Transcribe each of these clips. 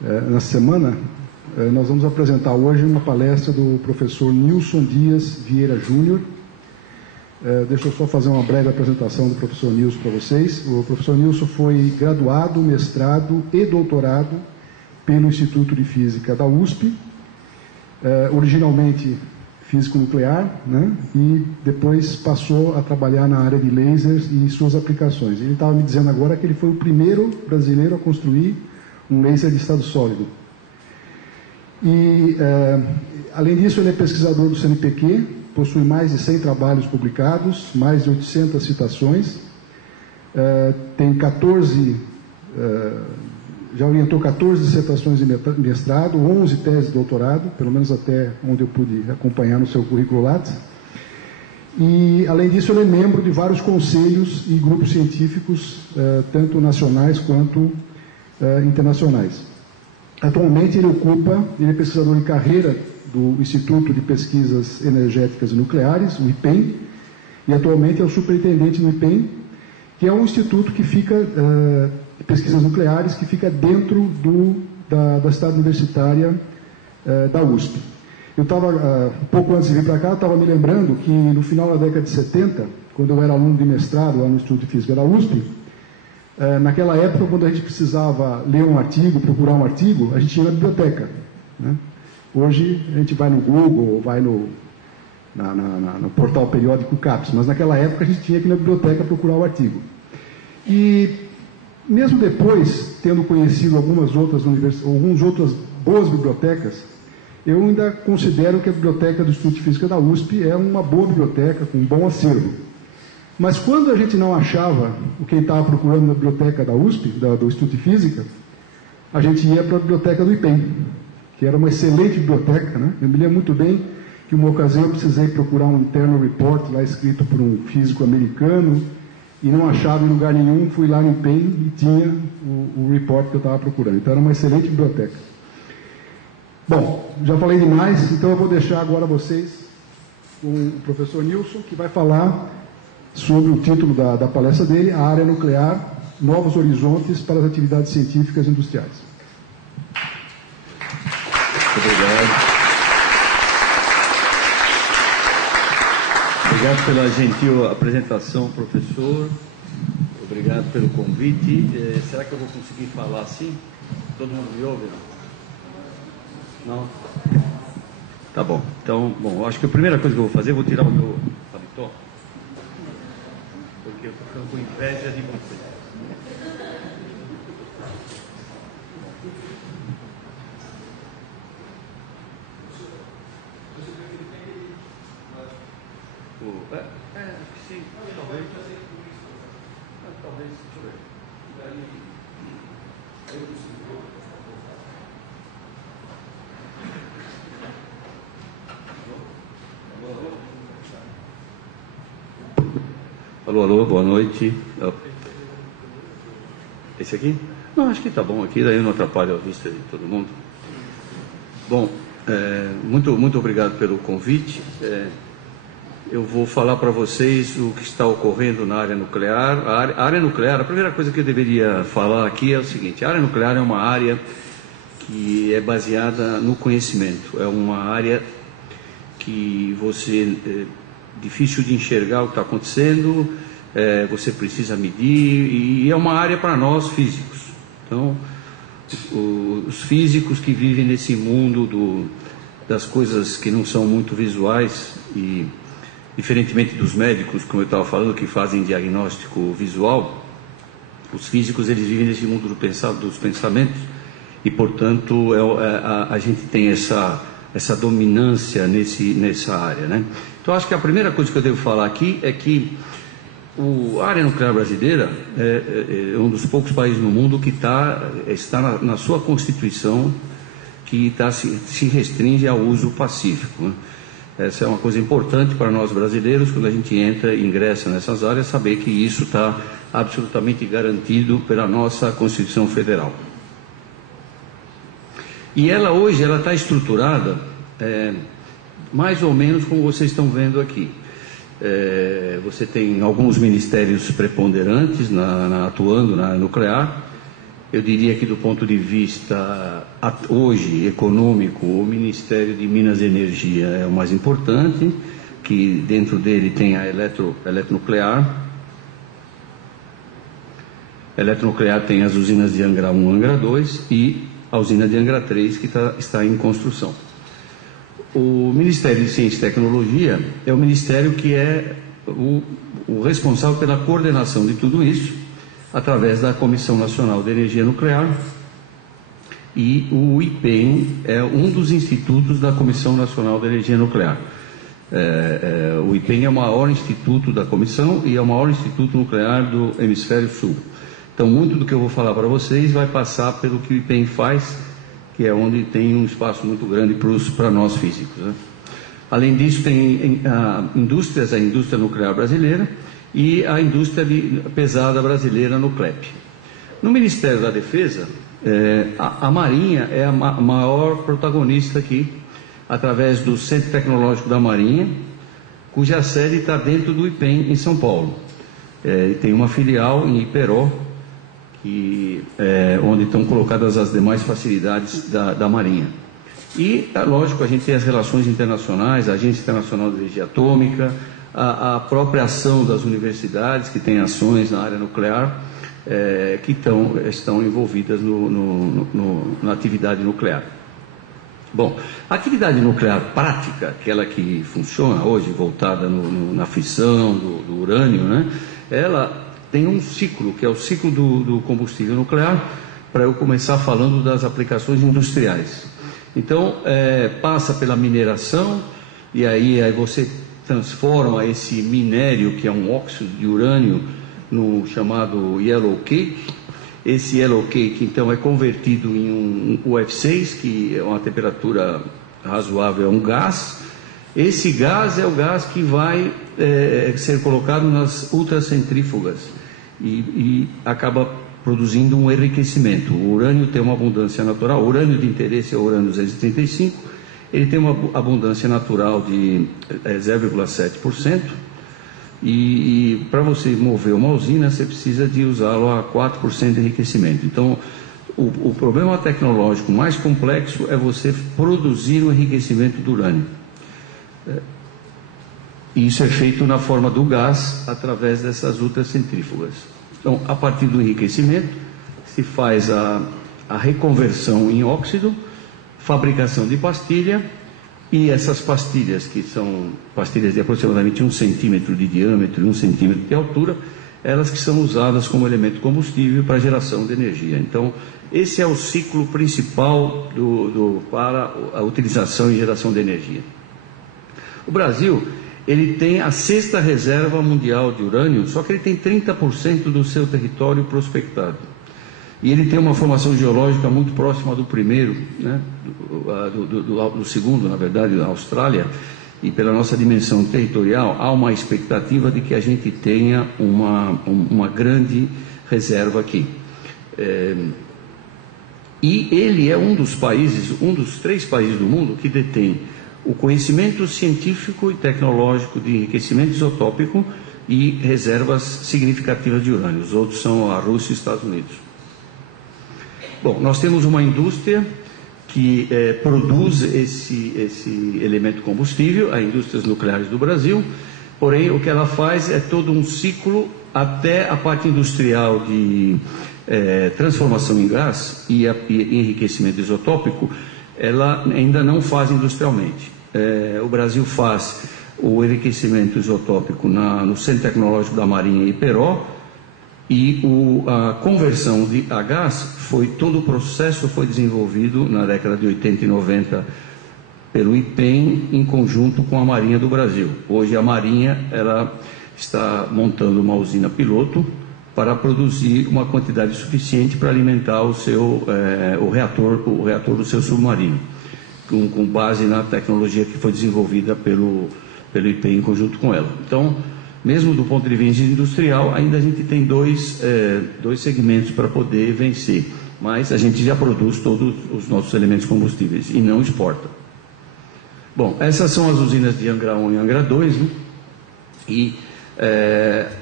nessa semana, nós vamos apresentar hoje uma palestra do professor Nilson Dias Vieira Júnior. Deixa eu só fazer uma breve apresentação do professor Nilson para vocês. O professor Nilson foi graduado, mestrado e doutorado pelo Instituto de Física da USP, originalmente físico nuclear, né? E depois passou a trabalhar na área de lasers e suas aplicações. Ele estava me dizendo agora que ele foi o primeiro brasileiro a construir um laser de estado sólido. E, além disso, ele é pesquisador do CNPq, possui mais de 100 trabalhos publicados, mais de 800 citações, tem 14, já orientou 14 dissertações de mestrado, 11 teses de doutorado, pelo menos até onde eu pude acompanhar no seu currículo Lattes. E, além disso, ele é membro de vários conselhos e grupos científicos, tanto nacionais quanto internacionais. Atualmente, ele é pesquisador de carreira do Instituto de Pesquisas Energéticas e Nucleares, o IPEN, e atualmente é o superintendente do IPEN, que é um instituto que fica, de pesquisas nucleares, que fica dentro da cidade universitária da USP. Eu estava, um pouco antes de vir para cá, estava me lembrando que no final da década de 70, quando eu era aluno de mestrado lá no Instituto de Física da USP, naquela época, quando a gente precisava ler um artigo, procurar um artigo, a gente ia na biblioteca, né? Hoje a gente vai no Google, ou vai no portal periódico CAPES, mas naquela época a gente tinha que ir na biblioteca procurar o artigo. E mesmo depois, tendo conhecido algumas outras boas bibliotecas, eu ainda considero que a biblioteca do Instituto de Física da USP é uma boa biblioteca, com um bom acervo. Mas quando a gente não achava o que estava procurando na biblioteca da USP, do Instituto de Física, a gente ia para a biblioteca do IPEN, que era uma excelente biblioteca, né? Eu me lembro muito bem que, uma ocasião, eu precisei procurar um internal report lá escrito por um físico americano e não achava em lugar nenhum. Fui lá no IPEN e tinha o report que eu estava procurando. Então, era uma excelente biblioteca. Bom, já falei demais, então eu vou deixar agora vocês com o professor Nilson, que vai falar sobre o título da palestra dele, A Área Nuclear, Novos Horizontes para as Atividades Científicas e Industriais. Obrigado. Obrigado pela gentil apresentação, professor. Obrigado pelo convite. Será que eu vou conseguir falar assim? Todo mundo me ouve? Não? Tá bom. Então, acho que a primeira coisa que eu vou fazer, eu vou tirar o meu paletó, porque eu estou ficando com inveja de você. Sim, talvez. Talvez, deixa eu ver. Alô, boa noite. Esse aqui? Não, acho que tá bom aqui, daí eu não atrapalho a vista de todo mundo. Bom, muito obrigado pelo convite. Eu vou falar para vocês o que está ocorrendo na área nuclear. A área nuclear, a primeira coisa que eu deveria falar aqui é o seguinte: a área nuclear é uma área que é baseada no conhecimento. É uma área que difícil de enxergar o que está acontecendo, você precisa medir, e é uma área para nós físicos. Então, os físicos que vivem nesse mundo das coisas que não são muito visuais, e diferentemente dos médicos, como eu estava falando, que fazem diagnóstico visual, os físicos, eles vivem nesse mundo dos pensamentos, e, portanto, a gente tem essa dominância nessa área, né? Então, acho que a primeira coisa que eu devo falar aqui é que a área nuclear brasileira é um dos poucos países no mundo que está na sua Constituição, que se restringe ao uso pacífico, né? Essa é uma coisa importante para nós brasileiros, quando a gente ingressa nessas áreas, saber que isso está absolutamente garantido pela nossa Constituição Federal. E ela hoje está estruturada mais ou menos como vocês estão vendo aqui. Você tem alguns ministérios preponderantes atuando na nuclear, Eu diria que do ponto de vista hoje econômico, o Ministério de Minas e Energia é o mais importante, que dentro dele tem a eletronuclear. A eletronuclear tem as usinas de Angra 1 e Angra 2 e a usina de Angra 3 que está em construção. O Ministério de Ciência e Tecnologia é o ministério que é o responsável pela coordenação de tudo isso, através da Comissão Nacional de Energia Nuclear, e o IPEN é um dos institutos da Comissão Nacional de Energia Nuclear. O IPEN é o maior instituto da comissão e é o maior instituto nuclear do Hemisfério Sul. Então, muito do que eu vou falar para vocês vai passar pelo que o IPEN faz, que é onde tem um espaço muito grande para nós físicos, né? Além disso, tem a indústria nuclear brasileira e a indústria pesada brasileira no CLEP. No Ministério da Defesa, a Marinha é a maior protagonista aqui, através do Centro Tecnológico da Marinha, cuja sede está dentro do IPEN, em São Paulo. Tem uma filial em Iperó, onde estão colocadas as demais facilidades da Marinha. E, lógico, a gente tem as relações internacionais, a Agência Internacional de Energia Atômica, a própria ação das universidades, que tem ações na área nuclear, que estão envolvidas na atividade nuclear. Bom, a atividade nuclear prática, aquela que funciona hoje, voltada na fissão do urânio, né, ela tem um ciclo, que é o ciclo do combustível nuclear, para eu começar falando das aplicações industriais. Então, passa pela mineração, e aí você transforma esse minério, que é um óxido de urânio, no chamado yellow cake. Esse yellow cake, então, é convertido em um UF6, que é uma temperatura razoável, é um gás. Esse gás é o gás que vai ser colocado nas ultracentrífugas e acaba produzindo um enriquecimento. O urânio tem uma abundância natural, o urânio de interesse é o urânio 235, ele tem uma abundância natural de 0,7%, e para você mover uma usina, você precisa de usá-lo a 4% de enriquecimento. Então, o problema tecnológico mais complexo é você produzir o enriquecimento do urânio. E isso é feito na forma do gás, através dessas ultracentrífugas. Então, a partir do enriquecimento, se faz a reconversão em óxido, fabricação de pastilha, e essas pastilhas, que são pastilhas de aproximadamente 1 centímetro de diâmetro e 1 centímetro de altura, elas que são usadas como elemento combustível para geração de energia. Então, esse é o ciclo principal para a utilização e geração de energia. O Brasil, ele tem a 6ª reserva mundial de urânio, só que ele tem 30% do seu território prospectado. E ele tem uma formação geológica muito próxima do primeiro, né? do segundo, na verdade, da Austrália, e pela nossa dimensão territorial, há uma expectativa de que a gente tenha uma grande reserva aqui. E ele é um dos 3 países do mundo que detém o conhecimento científico e tecnológico de enriquecimento isotópico e reservas significativas de urânio. Os outros são a Rússia e os Estados Unidos. Bom, nós temos uma indústria que produz esse elemento combustível, as indústrias nucleares do Brasil, porém o que ela faz é todo um ciclo até a parte industrial de transformação em gás e enriquecimento isotópico, ela ainda não faz industrialmente. O Brasil faz o enriquecimento isotópico no Centro Tecnológico da Marinha em Iperó, e a conversão a gás, todo o processo foi desenvolvido na década de 80 e 90 pelo IPEN em conjunto com a Marinha do Brasil. Hoje a Marinha ela está montando uma usina piloto para produzir uma quantidade suficiente para alimentar o reator do seu submarino, com base na tecnologia que foi desenvolvida pelo IPEN em conjunto com ela. Então, mesmo do ponto de vista industrial, ainda a gente tem dois segmentos para poder vencer, mas a gente já produz todos os nossos elementos combustíveis e não exporta. Bom, essas são as usinas de Angra 1 e Angra 2, né? E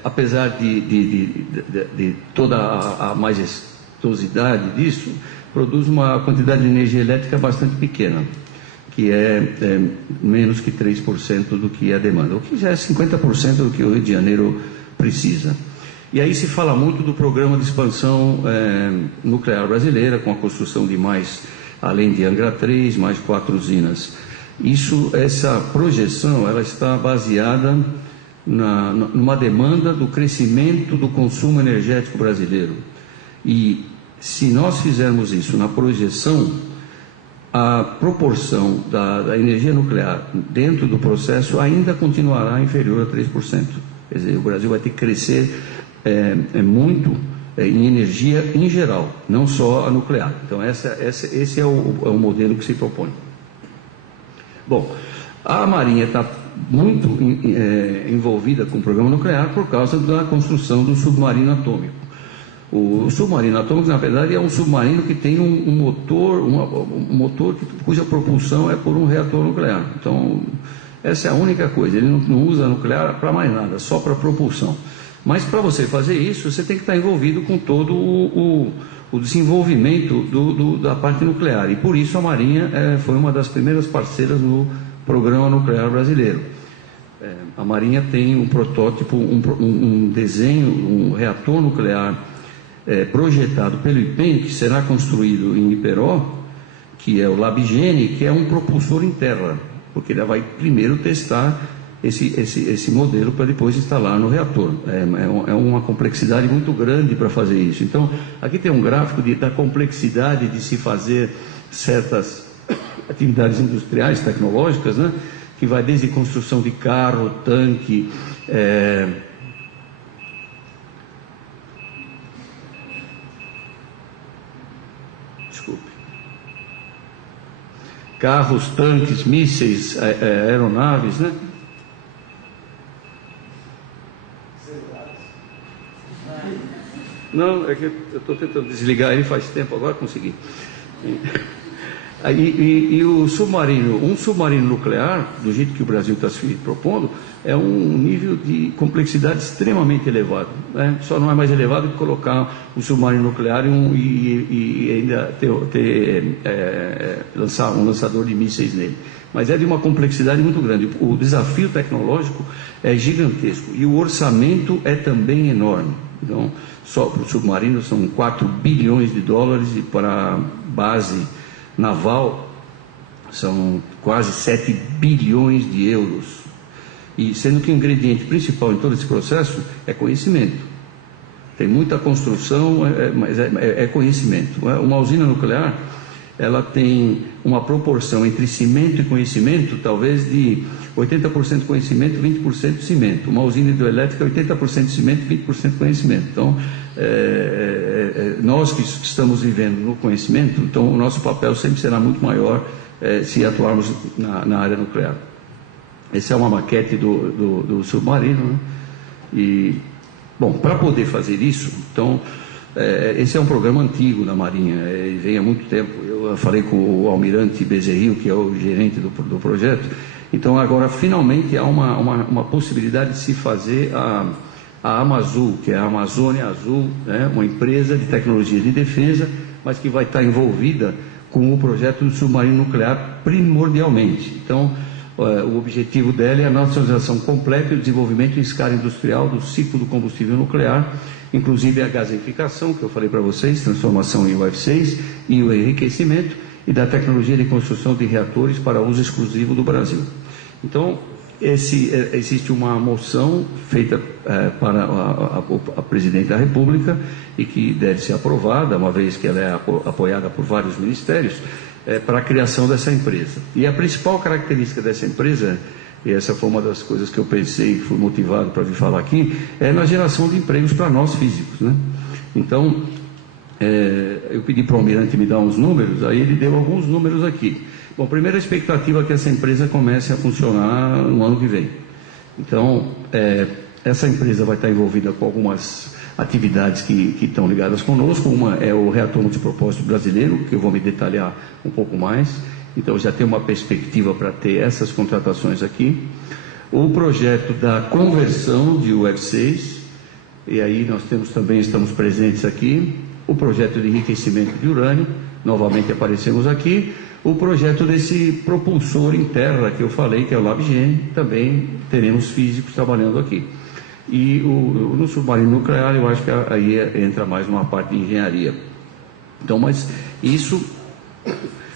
apesar de toda custosidade disso, produz uma quantidade de energia elétrica bastante pequena, que é menos que 3% do que é a demanda, o que já é 50% do que o Rio de Janeiro precisa. E aí se fala muito do programa de expansão nuclear brasileira, com a construção de mais, além de Angra 3, mais 4 usinas. Essa projeção, ela está baseada numa demanda do crescimento do consumo energético brasileiro. E se nós fizermos isso na projeção, a proporção da energia nuclear dentro do processo ainda continuará inferior a 3%. Quer dizer, o Brasil vai ter que crescer muito em energia em geral, não só a nuclear. Então, esse é o modelo que se propõe. Bom, a Marinha está muito envolvida com o programa nuclear por causa da construção do submarino atômico. O submarino atômico, na verdade, é um submarino que tem um motor cuja propulsão é por um reator nuclear. Então, essa é a única coisa. Ele não usa nuclear para mais nada, só para propulsão. Mas para você fazer isso, você tem que estar envolvido com todo o desenvolvimento da parte nuclear. E por isso a Marinha foi uma das primeiras parceiras no programa nuclear brasileiro. A Marinha tem um protótipo, um desenho, um reator nuclear projetado pelo IPEM, que será construído em Iperó, que é o Labigene, que é um propulsor em terra, porque ele vai primeiro testar esse modelo para depois instalar no reator. É uma complexidade muito grande para fazer isso. Então, aqui tem um gráfico da complexidade de se fazer certas atividades industriais, tecnológicas, né? Que vai desde construção de carro, tanque, carros, tanques, mísseis, aeronaves, né? Não, é que eu estou tentando desligar ele faz tempo, agora consegui. E o submarino, um submarino nuclear, do jeito que o Brasil está se propondo, é um nível de complexidade extremamente elevado, né? Só não é mais elevado que colocar um submarino nuclear e ainda lançar um lançador de mísseis nele. Mas é de uma complexidade muito grande. O desafio tecnológico é gigantesco e o orçamento é também enorme. Então, só para o submarino são 4 bilhões de dólares e para a base naval são quase 7 bilhões de euros. E sendo que o ingrediente principal em todo esse processo é conhecimento. Tem muita construção, mas é conhecimento. Uma usina nuclear, ela tem uma proporção entre cimento e conhecimento, talvez de 80% conhecimento e 20% cimento. Uma usina hidrelétrica, 80% cimento e 20% conhecimento. Então, nós que estamos vivendo no conhecimento, então o nosso papel sempre será muito maior se atuarmos na área nuclear. Essa é uma maquete do submarino, né? E, bom, para poder fazer isso, então, esse é um programa antigo da Marinha, ele vem há muito tempo. Eu falei com o almirante Bezerril, que é o gerente do projeto. Então, agora, finalmente, há uma possibilidade de se fazer a Amazul, que é a Amazônia Azul, né? Uma empresa de tecnologia de defesa, mas que vai estar envolvida com o projeto do submarino nuclear primordialmente. Então, o objetivo dela é a nacionalização completa e o desenvolvimento em escala industrial do ciclo do combustível nuclear, inclusive a gaseificação, que eu falei para vocês, transformação em UF6 e o enriquecimento, e da tecnologia de construção de reatores para uso exclusivo do Brasil. Então, existe uma moção feita para a presidente da República e que deve ser aprovada, uma vez que ela é apoiada por vários ministérios, para a criação dessa empresa. E a principal característica dessa empresa, e essa foi uma das coisas que eu pensei e fui motivado para vir falar aqui, é na geração de empregos para nós físicos, né? Então, eu pedi para o almirante me dar uns números, aí ele deu alguns números aqui. Bom, primeiro a expectativa é que essa empresa comece a funcionar no ano que vem. Então, essa empresa vai estar envolvida com algumas atividades que estão ligadas conosco. Uma é o reator multipropósito brasileiro, que eu vou me detalhar um pouco mais. Então, já tem uma perspectiva para ter essas contratações aqui. O projeto da conversão de UF6, e aí nós temos também, estamos presentes aqui. o projeto de enriquecimento de urânio, novamente aparecemos aqui, o projeto desse propulsor em terra que eu falei, que é o LabGen, também teremos físicos trabalhando aqui. E no submarino nuclear, eu acho que aí entra mais uma parte de engenharia. Então, mas isso,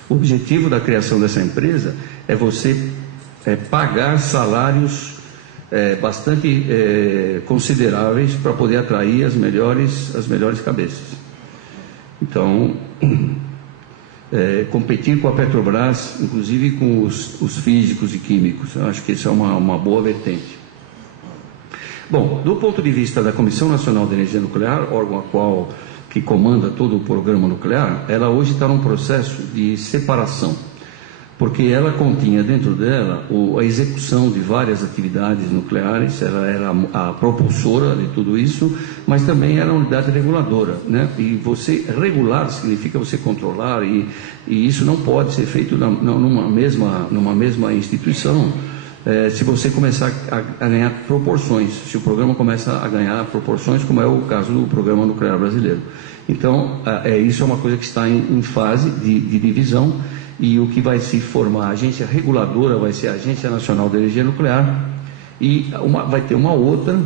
o objetivo da criação dessa empresa é você pagar salários bastante consideráveis para poder atrair as melhores cabeças. Então, competir com a Petrobras, inclusive com os físicos e químicos, eu acho que isso é uma boa vertente. Bom, do ponto de vista da Comissão Nacional de Energia Nuclear, órgão que comanda todo o programa nuclear, ela hoje está num processo de separação, porque ela continha dentro dela a execução de várias atividades nucleares, ela era a propulsora de tudo isso, mas também era a unidade reguladora, né? E você regular significa você controlar, e isso não pode ser feito numa mesma instituição. Se você começar a ganhar proporções, se o programa começa a ganhar proporções, como é o caso do Programa Nuclear Brasileiro. Então, isso é uma coisa que está em fase de divisão, e o que vai se formar, a agência reguladora vai ser a Agência Nacional de Energia Nuclear, e vai ter uma outra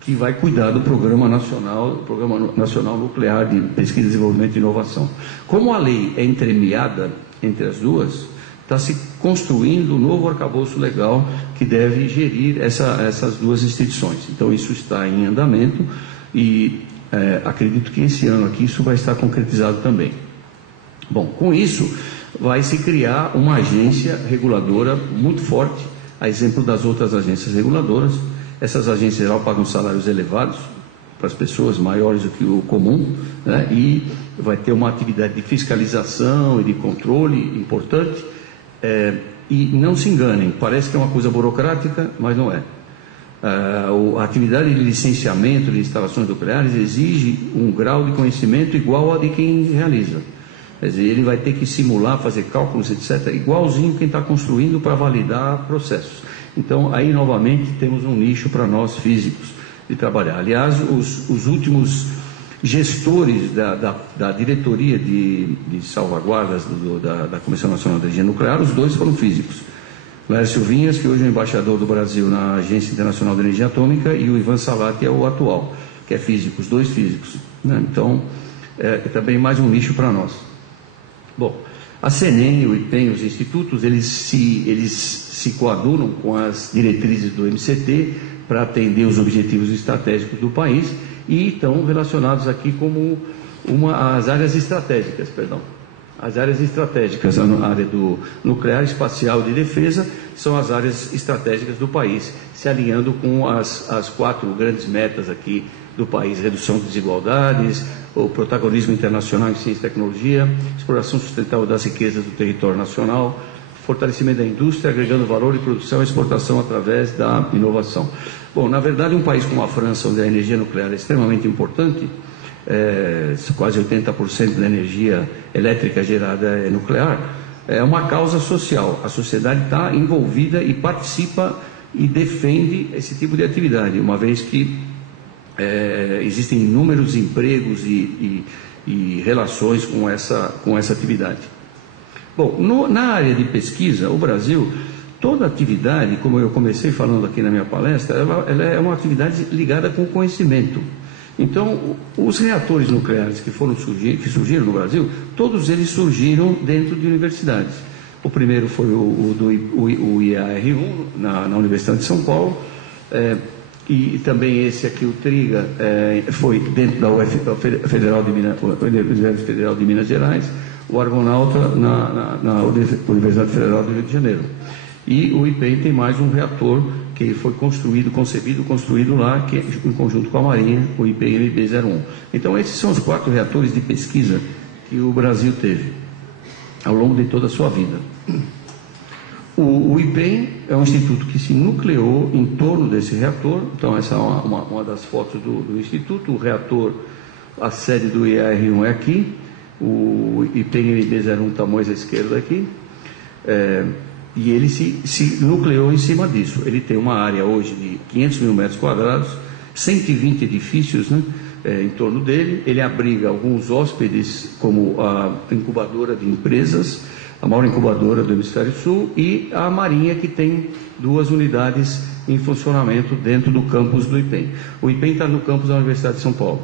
que vai cuidar do Programa Nacional Nuclear de Pesquisa, Desenvolvimento e Inovação. Como a lei é entremeada entre as duas, está se construindo um novo arcabouço legal que deve gerir essas duas instituições. Então, isso está em andamento e acredito que esse ano aqui isso vai estar concretizado também. Bom, com isso, vai se criar uma agência reguladora muito forte, a exemplo das outras agências reguladoras. Essas agências, em geral, pagam salários elevados para as pessoas, maiores do que o comum, né? E vai ter uma atividade de fiscalização e de controle importante. E não se enganem, parece que é uma coisa burocrática, mas não é. A atividade de licenciamento de instalações nucleares exige um grau de conhecimento igual ao de quem realiza. Quer dizer, ele vai ter que simular, fazer cálculos, etc., igualzinho quem está construindo para validar processos. Então, aí novamente temos um nicho para nós físicos de trabalhar. Aliás, os últimos gestores da diretoria de salvaguardas da Comissão Nacional de Energia Nuclear, os dois foram físicos. Lércio Vinhas, que hoje é o embaixador do Brasil na Agência Internacional de Energia Atômica, e o Ivan Salat, que é o atual, que é físico, os dois físicos, né? Então, é também mais um nicho para nós. Bom, a CNEN, o IPEM, os institutos, eles se coadunam com as diretrizes do MCT para atender os objetivos estratégicos do país, e estão relacionados aqui como as áreas estratégicas, As áreas estratégicas, a área do nuclear, espacial e de defesa, são as áreas estratégicas do país, se alinhando com as 4 grandes metas aqui do país: redução de desigualdades, o protagonismo internacional em ciência e tecnologia, exploração sustentável das riquezas do território nacional, fortalecimento da indústria, agregando valor e produção e exportação através da inovação. Bom, na verdade, um país como a França, onde a energia nuclear é extremamente importante, quase 80% da energia elétrica gerada é nuclear, é uma causa social. A sociedade está envolvida e participa e defende esse tipo de atividade, uma vez que existem inúmeros empregos e relações com essa atividade. Bom, na área de pesquisa, o Brasil, toda atividade, como eu comecei falando aqui na minha palestra, ela é uma atividade ligada com o conhecimento. Então, os reatores nucleares que surgiram no Brasil, todos eles surgiram dentro de universidades. O primeiro foi o IAR-1, na Universidade de São Paulo, e também esse aqui, o TRIGA, foi dentro da Universidade Federal de Minas Gerais, o Argonauta na Universidade Federal do Rio de Janeiro. E o IPEM tem mais um reator que foi construído lá, que em conjunto com a Marinha, o IPM-B01. Então, esses são os 4 reatores de pesquisa que o Brasil teve ao longo de toda a sua vida. O IPEM é um instituto que se nucleou em torno desse reator. Então, essa é uma das fotos do instituto. O reator, a sede do IAR-1 é aqui, o IPM-B01 está mais à esquerda aqui, e ele se nucleou em cima disso. Ele tem uma área hoje de 500 mil metros quadrados, 120 edifícios, né? em torno dele. Ele abriga alguns hóspedes, como a incubadora de empresas, a maior incubadora do Hemisfério Sul, e a Marinha, que tem 2 unidades em funcionamento dentro do campus do IPEM. O IPEM está no campus da Universidade de São Paulo.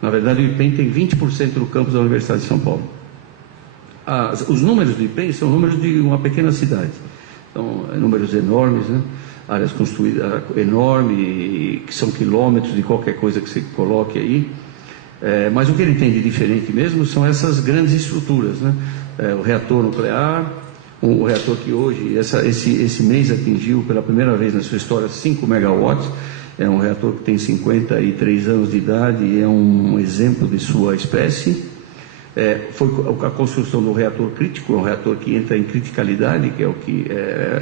Na verdade, o IPEM tem 20% do campus da Universidade de São Paulo. Os números do IPEM são números de uma pequena cidade. Então, números enormes, né? Áreas construídas enormes, que são quilômetros de qualquer coisa que você coloque aí. Mas o que ele tem de diferente mesmo são essas grandes estruturas, né? O reator nuclear, o reator que hoje, esse mês atingiu pela primeira vez na sua história 5 megawatts, é um reator que tem 53 anos de idade e é um exemplo de sua espécie. Foi a construção do reator crítico, é um reator que entra em criticalidade, que é o que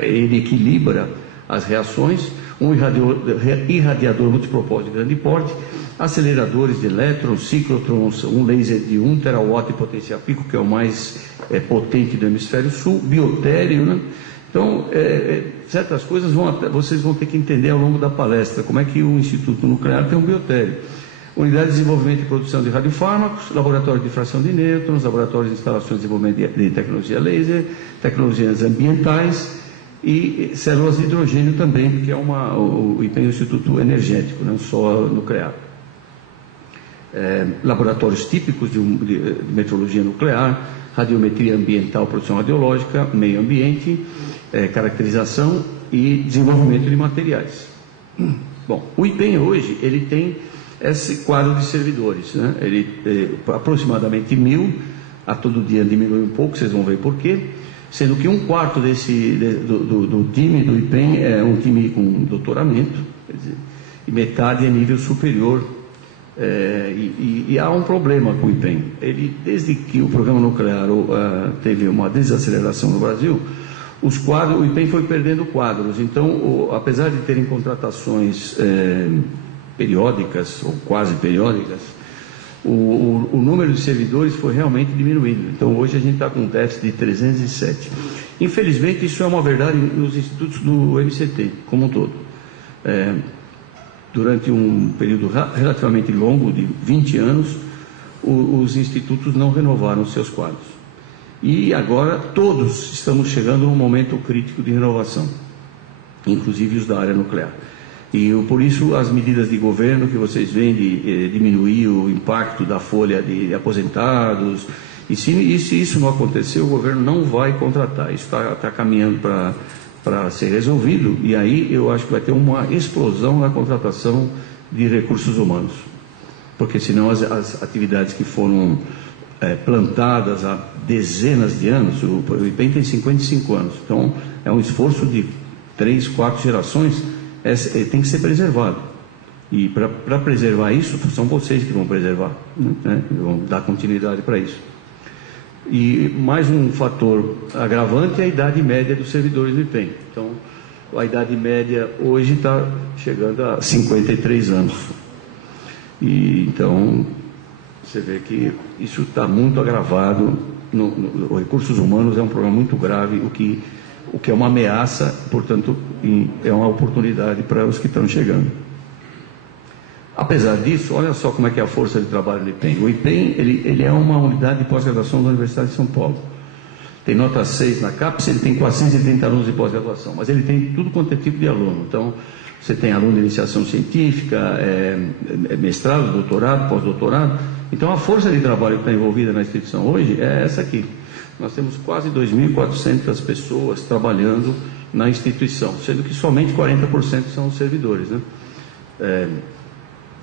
ele equilibra as reações, um irradiador multipropósito de grande porte, aceleradores de elétrons, ciclotrons, um laser de 1 terawatt de potencial pico, que é o mais potente do Hemisfério Sul, biotério, né? Então, certas coisas vocês vão ter que entender ao longo da palestra, como é que o Instituto Nuclear tem um biotério. Unidade de desenvolvimento e produção de radiofármacos, laboratório de fração de nêutrons, laboratório de instalações de desenvolvimento de tecnologia laser, tecnologias ambientais e células de hidrogênio também, porque o IPEM é um instituto energético, não só nuclear. Laboratórios típicos de metrologia nuclear, radiometria ambiental, produção radiológica, meio ambiente, caracterização e desenvolvimento de materiais. Bom, o IPEM hoje, ele tem esse quadro de servidores, né? Ele aproximadamente 1.000, a todo dia diminui um pouco, vocês vão ver por quê, sendo que 1/4 do time do IPEM é um time com doutoramento, quer dizer, e metade é nível superior. E há um problema com o IPEM. Desde que o programa nuclear teve uma desaceleração no Brasil, o IPEM foi perdendo quadros. Então, apesar de terem contratações periódicas, ou quase periódicas, o número de servidores foi realmente diminuindo. Então, hoje a gente está com um déficit de 307. Infelizmente, isso é uma verdade nos institutos do MCT, como um todo. Durante um período relativamente longo, de 20 anos, os institutos não renovaram seus quadros. E agora todos estamos chegando num momento crítico de renovação, inclusive os da área nuclear. E por isso as medidas de governo que vocês veem de diminuir o impacto da folha de aposentados, e se isso não acontecer, o governo não vai contratar. Isso está caminhando para ser resolvido, e aí eu acho que vai ter uma explosão na contratação de recursos humanos, porque senão as atividades que foram plantadas há dezenas de anos, o IPEM tem 55 anos, então é um esforço de 3, 4 gerações, tem que ser preservado, e para preservar isso, são vocês que vão preservar, né? Vão dar continuidade para isso. E mais um fator agravante é a idade média dos servidores do IPEM. Então, a idade média hoje está chegando a 53 anos. E então, você vê que isso está muito agravado. Os recursos humanos é um problema muito grave, o que é uma ameaça, portanto, é uma oportunidade para os que estão chegando. Apesar disso, olha só como é que é a força de trabalho do IPEM. O IPEM ele é uma unidade de pós-graduação da Universidade de São Paulo. Tem nota 6 na CAPES, ele tem 430 alunos de pós-graduação, mas ele tem tudo quanto é tipo de aluno. Então, você tem aluno de iniciação científica, mestrado, doutorado, pós-doutorado. Então, a força de trabalho que está envolvida na instituição hoje é essa aqui. Nós temos quase 2.400 pessoas trabalhando na instituição, sendo que somente 40% são os servidores, né?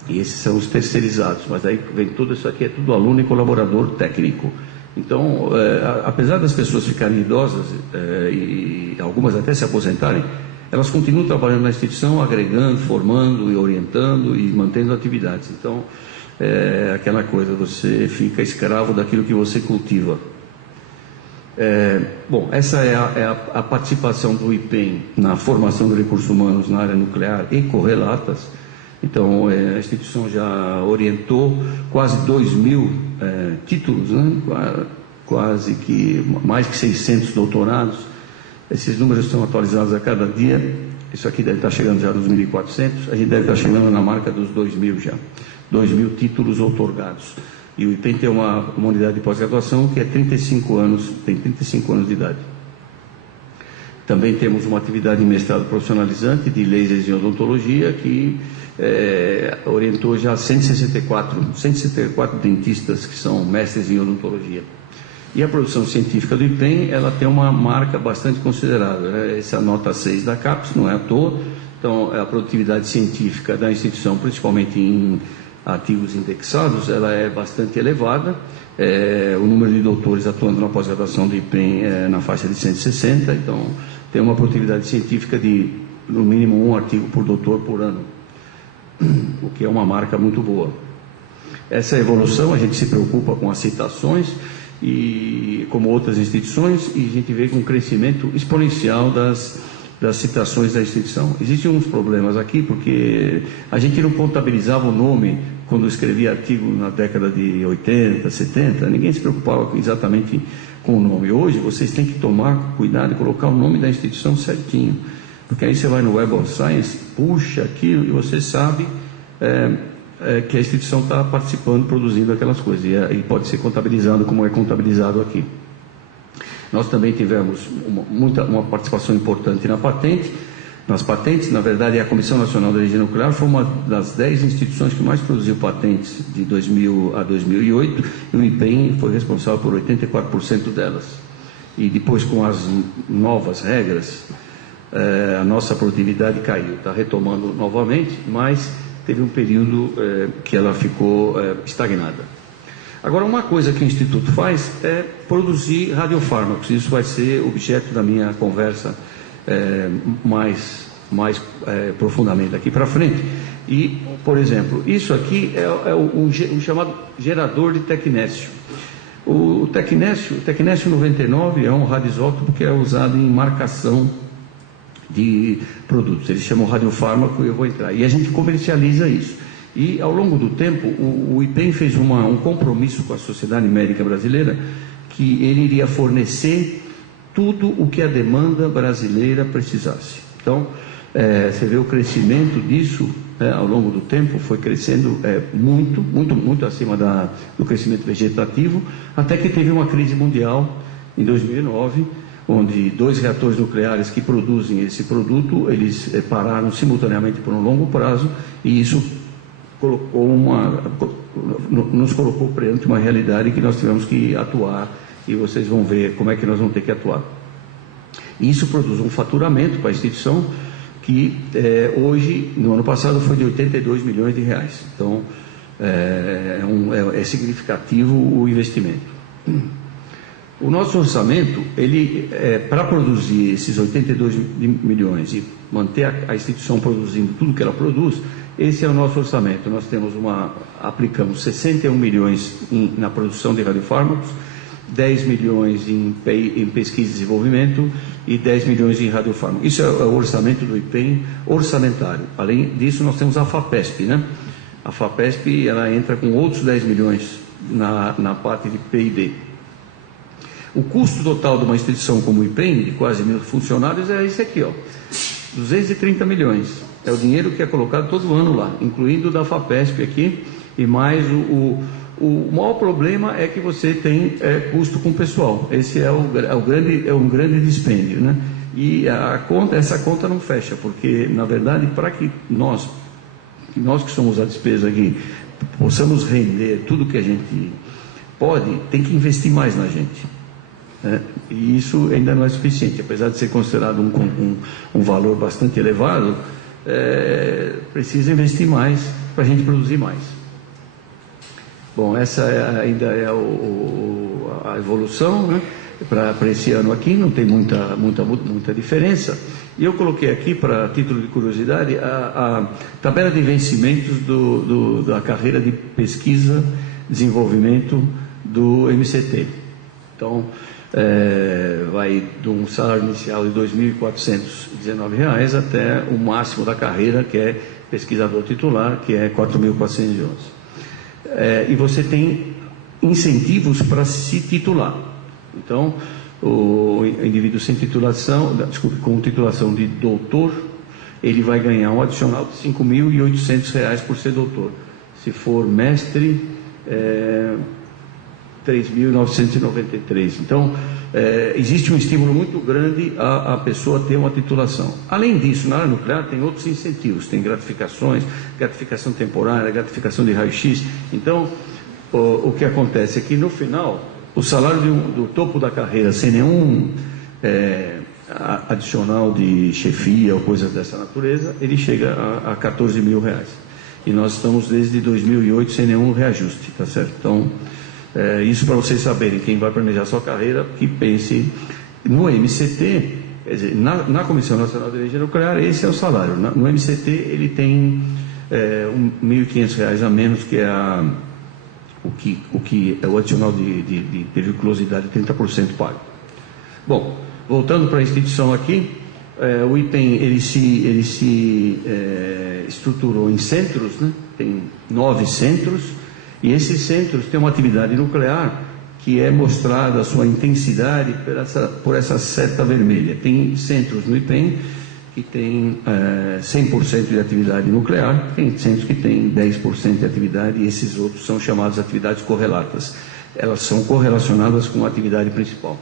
E esses são os terceirizados, mas aí vem tudo isso aqui, é tudo aluno e colaborador técnico. Então, apesar das pessoas ficarem idosas e algumas até se aposentarem, elas continuam trabalhando na instituição, agregando, formando e orientando e mantendo atividades. Então, aquela coisa, você fica escravo daquilo que você cultiva. Bom, essa é a participação do IPEM na formação de recursos humanos na área nuclear e correlatas. Então, a instituição já orientou quase 2.000 títulos, né? Quase que mais que 600 doutorados. Esses números são atualizados a cada dia. Isso aqui deve estar chegando já nos 1.400. A gente deve estar chegando na marca dos 2.000 já. 2.000 títulos outorgados. E o IPEM tem uma unidade de pós-graduação que é 35 anos, tem 35 anos de idade. Também temos uma atividade de mestrado profissionalizante de lasers em odontologia que orientou já 164 dentistas que são mestres em odontologia. E a produção científica do IPEM, ela tem uma marca bastante considerável, né? Essa nota 6 da CAPES, não é à toa. Então, a produtividade científica da instituição, principalmente em artigos indexados, ela é bastante elevada. O número de doutores atuando na pós-graduação do IPEM é na faixa de 160, então tem uma produtividade científica de, no mínimo, 1 artigo por doutor por ano, o que é uma marca muito boa. Essa evolução, a gente se preocupa com as citações, e como outras instituições, e a gente vê com um crescimento exponencial das citações da instituição. Existem uns problemas aqui, porque a gente não contabilizava o nome quando escrevia artigo na década de 80, 70, ninguém se preocupava exatamente com o nome. Hoje, vocês têm que tomar cuidado e colocar o nome da instituição certinho, porque aí você vai no Web of Science, puxa aquilo e você sabe que a instituição está participando, produzindo aquelas coisas, e pode ser contabilizado como é contabilizado aqui. Nós também tivemos uma participação importante nas patentes. Na verdade, a Comissão Nacional de Energia Nuclear foi uma das 10 instituições que mais produziu patentes de 2000 a 2008, e o IPEM foi responsável por 84% delas. E depois, com as novas regras, a nossa produtividade caiu, está retomando novamente, mas teve um período que ela ficou estagnada. Agora, uma coisa que o Instituto faz é produzir radiofármacos. Isso vai ser objeto da minha conversa mais profundamente daqui para frente. E, por exemplo, isso aqui é um chamado gerador de tecnécio. O tecnécio 99 é um radioisótopo que é usado em marcação de produtos. Eles chamam radiofármaco e eu vou entrar. E a gente comercializa isso. E, ao longo do tempo, o IPEM fez um compromisso com a Sociedade Médica Brasileira que ele iria fornecer tudo o que a demanda brasileira precisasse. Então, você vê o crescimento disso ao longo do tempo, foi crescendo muito acima do crescimento vegetativo, até que teve uma crise mundial em 2009, onde 2 reatores nucleares que produzem esse produto, eles pararam simultaneamente por um longo prazo, e isso nos colocou perante uma realidade que nós tivemos que atuar, e vocês vão ver como é que nós vamos ter que atuar. Isso produz um faturamento para a instituição que hoje, no ano passado, foi de 82 milhões de reais. Então, é significativo o investimento. O nosso orçamento, para produzir esses 82 milhões e manter a instituição produzindo tudo que ela produz, esse é o nosso orçamento. Nós aplicamos 61 milhões na produção de radiofármacos, 10 milhões em pesquisa e desenvolvimento e 10 milhões em radiofármacos. Isso é o orçamento do IPEM orçamentário. Além disso, nós temos a FAPESP, né? A FAPESP, ela entra com outros 10 milhões na parte de P&D. O custo total de uma instituição como o IPEM, de quase 1.000 funcionários, é esse aqui, ó, 230 milhões. É o dinheiro que é colocado todo ano lá, incluindo o da FAPESP aqui, e mais o maior problema é que você tem custo com o pessoal. Esse é um grande dispêndio, né? E essa conta não fecha, porque, na verdade, para que nós que somos a despesa aqui, possamos render tudo que a gente pode, tem que investir mais na gente. E isso ainda não é suficiente, apesar de ser considerado um valor bastante elevado, precisa investir mais para a gente produzir mais. Bom, essa ainda é a evolução, né? Para esse ano aqui, não tem muita diferença. E eu coloquei aqui, para título de curiosidade, a tabela de vencimentos da carreira de pesquisa e desenvolvimento do MCT. Então, vai de um salário inicial de R$ 2.419 até o máximo da carreira, que é pesquisador titular, que é R$ 4.411. E você tem incentivos para se titular. Então, o indivíduo sem titulação, com titulação de doutor, ele vai ganhar um adicional de R$ 5.800 por ser doutor. Se for mestre, 3.993. Então, existe um estímulo muito grande a pessoa ter uma titulação. Além disso, na área nuclear tem outros incentivos, tem gratificações, gratificação temporária, gratificação de raio-x. Então, o que acontece é que no final, o salário do topo da carreira, sem nenhum adicional de chefia ou coisas dessa natureza, ele chega a R$14 mil. E nós estamos desde 2008 sem nenhum reajuste, tá certo? Então, isso para vocês saberem, quem vai planejar sua carreira, que pense no MCT, quer dizer, na Comissão Nacional de Energia Nuclear, esse é o salário. No MCT ele tem R$1.500 a menos, que é o que é o adicional de periculosidade, 30% pago. Bom, voltando para a instituição aqui, o IPEM ele se estruturou em centros, né? Tem 9 centros, e esses centros têm uma atividade nuclear que é mostrada a sua intensidade por essa seta vermelha. Tem centros no IPEM que tem 100% de atividade nuclear, tem centros que têm 10% de atividade, e esses outros são chamados atividades correlatas. Elas são correlacionadas com a atividade principal.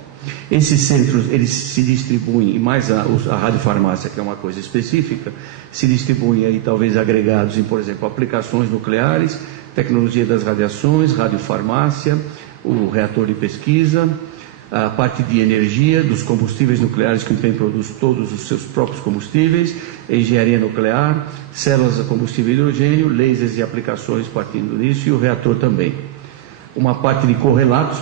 Esses centros, eles se distribuem, e mais a radiofarmácia, que é uma coisa específica, se distribuem aí talvez agregados em, por exemplo, aplicações nucleares, tecnologia das radiações, radiofarmácia, o reator de pesquisa, a parte de energia, dos combustíveis nucleares, que o IPEM produz todos os seus próprios combustíveis, engenharia nuclear, células a combustível e hidrogênio, lasers e aplicações partindo disso, e o reator também. Uma parte de correlatos,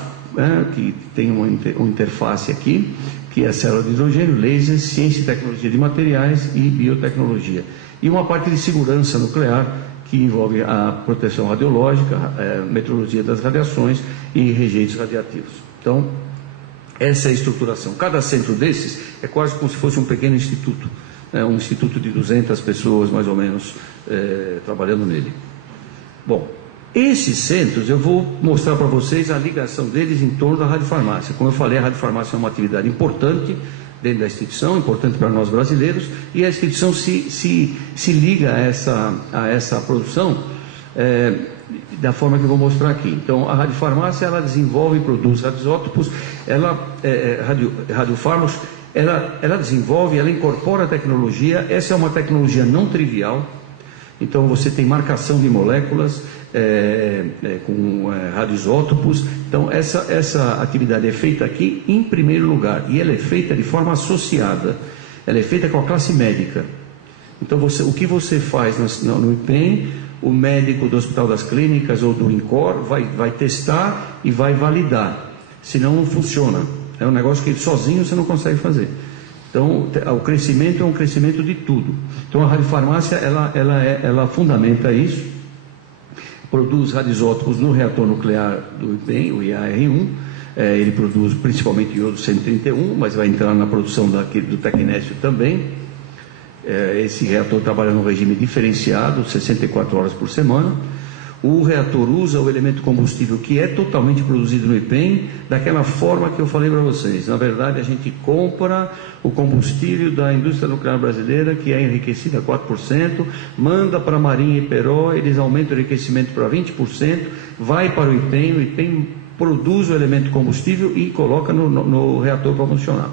que tem uma interface aqui, que é a célula de hidrogênio, lasers, ciência e tecnologia de materiais e biotecnologia. E uma parte de segurança nuclear, que envolve a proteção radiológica, metrologia das radiações e rejeitos radiativos. Então, essa é a estruturação. Cada centro desses é quase como se fosse um pequeno instituto, um instituto de 200 pessoas, mais ou menos, trabalhando nele. Bom, esses centros, eu vou mostrar para vocês a ligação deles em torno da radiofarmácia. Como eu falei, a radiofarmácia é uma atividade importante dentro da instituição, importante para nós brasileiros, e a instituição se liga a essa produção da forma que eu vou mostrar aqui. Então, a radiofarmácia, ela desenvolve e produz radioisótopos, radiofármacos, ela desenvolve, ela incorpora a tecnologia. Essa é uma tecnologia não trivial. Então, você tem marcação de moléculas com radioisótopos. Então, essa atividade é feita aqui em primeiro lugar, e ela é feita de forma associada, ela é feita com a classe médica. Então, o que você faz no IPEM, o médico do Hospital das Clínicas ou do INCOR vai testar e vai validar, senão não funciona. É um negócio que sozinho você não consegue fazer. Então, o crescimento é um crescimento de tudo. Então, a radiofarmácia, ela fundamenta isso, produz radioisótopos no reator nuclear do IPEM, o IAR-1, ele produz principalmente iodo 131, mas vai entrar na produção do tecnécio também. Esse reator trabalha no regime diferenciado, 64 horas por semana. O reator usa o elemento combustível que é totalmente produzido no IPEM, daquela forma que eu falei para vocês. Na verdade, a gente compra o combustível da indústria nuclear brasileira, que é enriquecido a 4%, manda para a Marinha e Peró, eles aumentam o enriquecimento para 20%, vai para o IPEM produz o elemento combustível e coloca no reator para funcionar.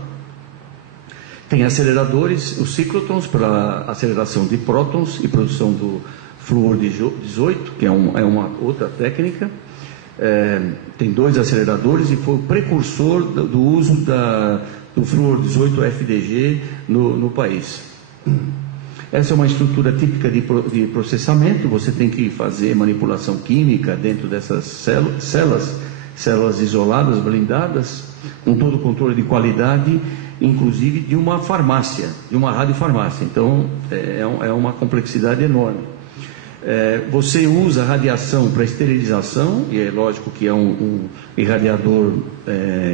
Tem aceleradores, os ciclotrons, para aceleração de prótons e produção do flúor 18, que é uma outra técnica. Tem 2 aceleradores e foi o precursor do uso do flúor 18 FDG no país. Essa é uma estrutura típica de processamento. Você tem que fazer manipulação química dentro dessas células isoladas, blindadas, com todo o controle de qualidade, inclusive de uma farmácia, de uma radiofarmácia. Então, é uma complexidade enorme. Você usa radiação para esterilização, e é lógico que é um irradiador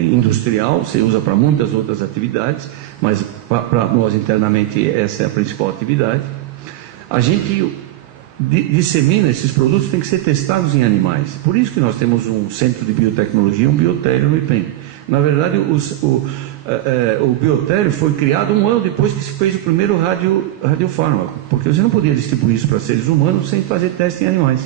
industrial, você usa para muitas outras atividades, mas para nós internamente essa é a principal atividade. A gente dissemina esses produtos, tem que ser testados em animais. Por isso que nós temos um centro de biotecnologia, um biotério no IPEM. Na verdade, o biotério foi criado 1 ano depois que se fez o primeiro radiofármaco, porque você não podia distribuir isso para seres humanos sem fazer teste em animais.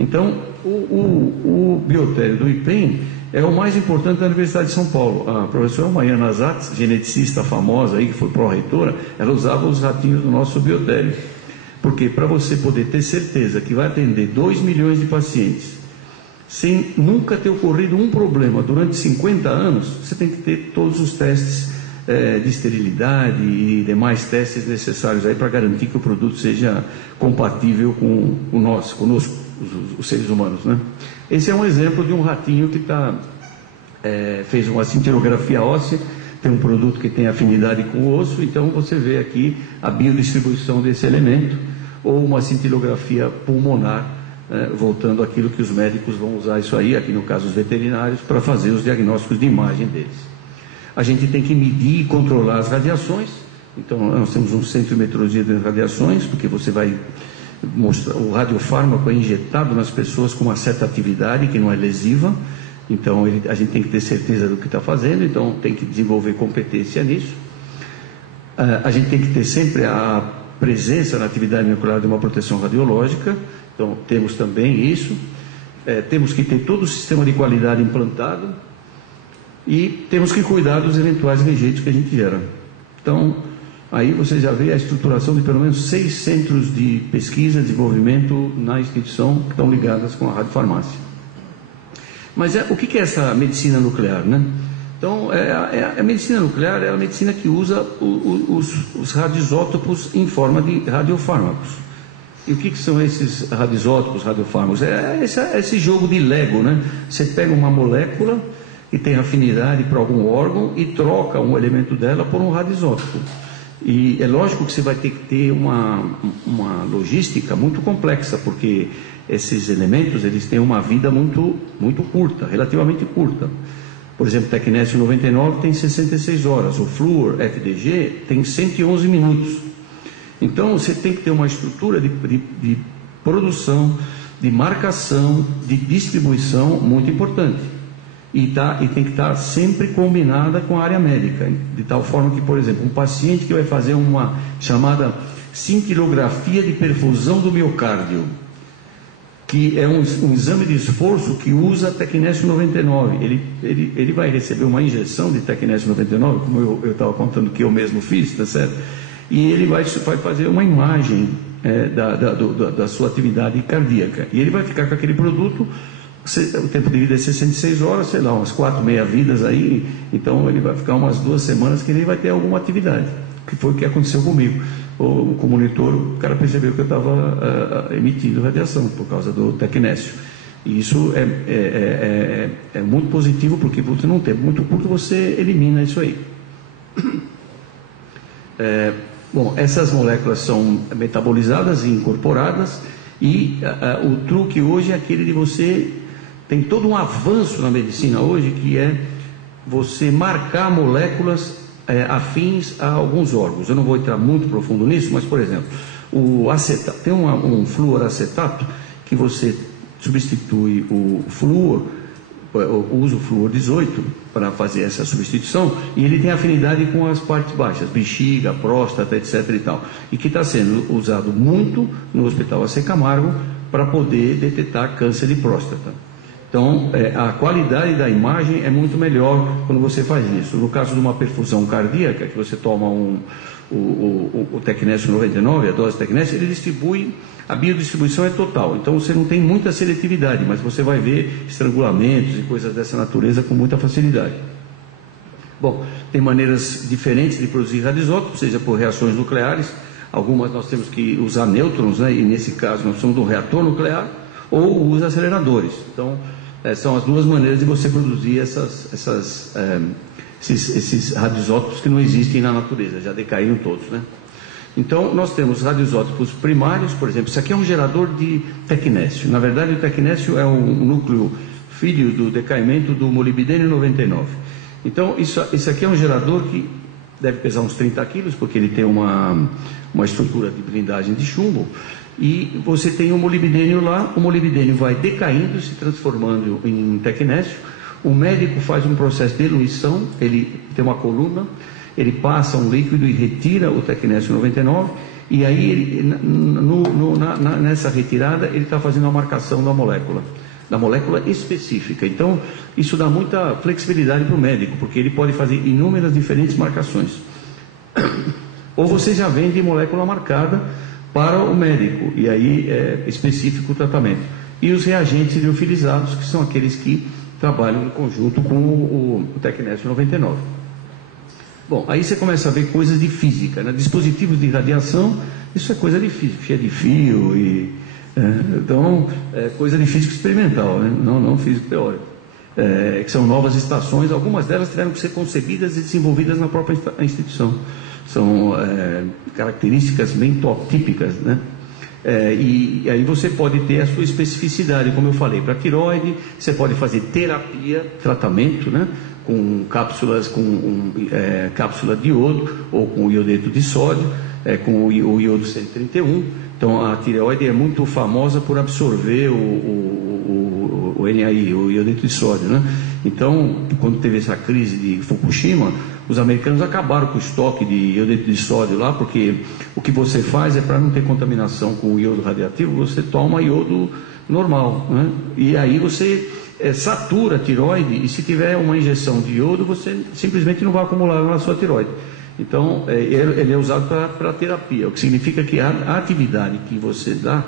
Então, o biotério do IPEM é o mais importante da Universidade de São Paulo. A professora Maiana Azat, geneticista famosa aí, que foi pró-reitora, ela usava os ratinhos do nosso biotério. Porque para você poder ter certeza que vai atender 2 milhões de pacientes, sem nunca ter ocorrido um problema durante 50 anos, você tem que ter todos os testes de esterilidade e demais testes necessários aí para garantir que o produto seja compatível com conosco, os seres humanos, né? Esse é um exemplo de um ratinho que fez uma cintilografia óssea, tem um produto que tem afinidade com o osso, então você vê aqui a biodistribuição desse elemento, ou uma cintilografia pulmonar, voltando àquilo que os médicos vão usar isso aí, aqui no caso os veterinários, para fazer os diagnósticos de imagem deles. A gente tem que medir e controlar as radiações, então nós temos um centro de metrologia de radiações, porque você vai mostrar, o radiofármaco é injetado nas pessoas com uma certa atividade que não é lesiva, então a gente tem que ter certeza do que está fazendo, então tem que desenvolver competência nisso. A gente tem que ter sempre a presença na atividade molecular de uma proteção radiológica, então temos também isso. Temos que ter todo o sistema de qualidade implantado e temos que cuidar dos eventuais rejeitos que a gente gera. Então, aí você já vê a estruturação de pelo menos 6 centros de pesquisa e desenvolvimento na instituição que estão ligadas com a radiofarmácia. Mas o que é essa medicina nuclear, né? Então, a medicina nuclear é a medicina que usa os radioisótopos em forma de radiofármacos. E o que são esses radioisótopos, radiofármacos? Esse jogo de Lego, né? Você pega uma molécula que tem afinidade para algum órgão e troca um elemento dela por um radioisótopo. E é lógico que você vai ter que ter uma logística muito complexa, porque esses elementos eles têm uma vida muito, muito curta, relativamente curta. Por exemplo, o Tecnésio 99 tem 66 horas, o Fluor FDG tem 111 minutos. Então você tem que ter uma estrutura de produção, de marcação, de distribuição muito importante. E tem que estar sempre combinada com a área médica, de tal forma que, por exemplo, um paciente que vai fazer uma chamada cintilografia de perfusão do miocárdio, que é um exame de esforço que usa Tecnésio 99, ele vai receber uma injeção de Tecnésio 99, como eu estava contando que eu mesmo fiz, tá certo? E ele vai fazer uma imagem da sua atividade cardíaca, e ele vai ficar com aquele produto. O tempo de vida é 66 horas, sei lá, umas 4 meia-vidas aí, então ele vai ficar umas 2 semanas que ele vai ter alguma atividade, que foi o que aconteceu comigo. Com o monitor, o cara percebeu que eu estava emitindo radiação por causa do Tecnésio. E isso é muito positivo, porque você num tempo muito curto você elimina isso aí. Bom, essas moléculas são metabolizadas e incorporadas, e o truque hoje é aquele de você... Tem todo um avanço na medicina hoje, que é você marcar moléculas afins a alguns órgãos. Eu não vou entrar muito profundo nisso, mas, por exemplo, o acetato, tem um fluoracetato que você substitui o flúor, usa o flúor 18 para fazer essa substituição, e ele tem afinidade com as partes baixas, bexiga, próstata, etc. e tal, e que está sendo usado muito no Hospital AC Camargo para poder detectar câncer de próstata. Então, a qualidade da imagem é muito melhor quando você faz isso. No caso de uma perfusão cardíaca, que você toma o Tecnésio 99, a dose de Tecnésio, ele distribui, a biodistribuição é total. Então, você não tem muita seletividade, mas você vai ver estrangulamentos e coisas dessa natureza com muita facilidade. Bom, tem maneiras diferentes de produzir radioisótopos, seja por reações nucleares. Algumas nós temos que usar nêutrons, né? E nesse caso nós somos de um reator nuclear, ou usa aceleradores. Então, são as duas maneiras de você produzir esses radioisótopos que não existem na natureza, já decaíram todos, né? Então, nós temos radioisótopos primários, por exemplo, isso aqui é um gerador de Tecnésio. Na verdade, o Tecnésio é um núcleo filho do decaimento do molibdênio 99. Então, isso aqui é um gerador que deve pesar uns 30 quilos, porque ele tem uma estrutura de blindagem de chumbo. E você tem o molibdênio lá, o molibdênio vai decaindo, se transformando em Tecnésio. O médico faz um processo de eluição, ele tem uma coluna, ele passa um líquido e retira o Tecnésio 99, e aí nessa retirada ele está fazendo a marcação da molécula específica. Então isso dá muita flexibilidade para o médico, porque ele pode fazer inúmeras diferentes marcações. Ou você já vende molécula marcada para o médico, e aí é específico o tratamento. E os reagentes liofilizados, que são aqueles que trabalham em conjunto com o Tecnesio 99. Bom, aí você começa a ver coisas de física, né? Dispositivos de radiação, isso é coisa de física, cheia de fio, então é coisa de físico experimental, né? Não físico teórico. Que são novas estações, algumas delas tiveram que ser concebidas e desenvolvidas na própria instituição. São características bem típicas, né? E aí você pode ter a sua especificidade, como eu falei, para tireoide, você pode fazer terapia, tratamento, né? Com cápsulas, cápsula de iodo, ou com iodeto de sódio, com o iodo 131. Então a tireoide é muito famosa por absorver o NAI, o iodeto de sódio, né? Então, quando teve essa crise de Fukushima, os americanos acabaram com o estoque de iodeto de sódio lá, porque o que você faz é, para não ter contaminação com o iodo radioativo, você toma iodo normal, né? E aí você satura a tireoide, e se tiver uma injeção de iodo, você simplesmente não vai acumular na sua tireoide. Então, ele é usado para terapia, o que significa que a atividade que você dá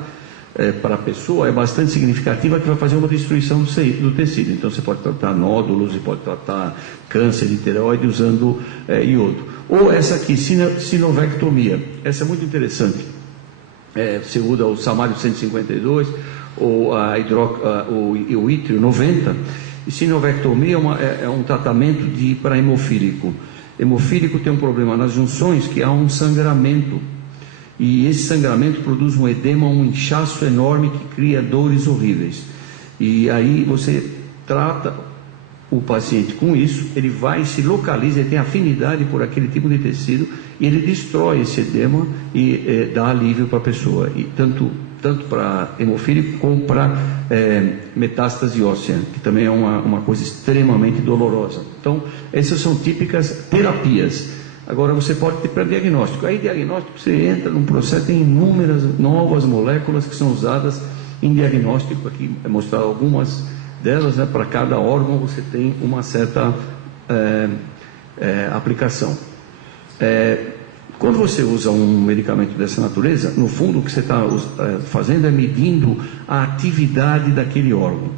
para a pessoa é bastante significativa, que vai fazer uma destruição do tecido. Então você pode tratar nódulos e pode tratar câncer de tireoide usando iodo. Ou essa aqui, sinovectomia, essa é muito interessante. Você usa o samário 152 ou o ítrio 90. E sinovectomia é um tratamento para hemofílico. Hemofílico tem um problema nas junções, que há um sangramento. E esse sangramento produz um edema, um inchaço enorme que cria dores horríveis. E aí você trata o paciente com isso, ele vai, se localiza, ele tem afinidade por aquele tipo de tecido, e ele destrói esse edema e dá alívio para a pessoa. E tanto para hemofílico como para metástase óssea, que também é uma coisa extremamente dolorosa. Então, essas são típicas terapias. Agora você pode ter para diagnóstico. Aí diagnóstico você entra num processo, tem inúmeras novas moléculas que são usadas em diagnóstico. Aqui é mostrar algumas delas, né? Para cada órgão você tem uma certa aplicação. Quando você usa um medicamento dessa natureza, no fundo o que você está fazendo é medindo a atividade daquele órgão.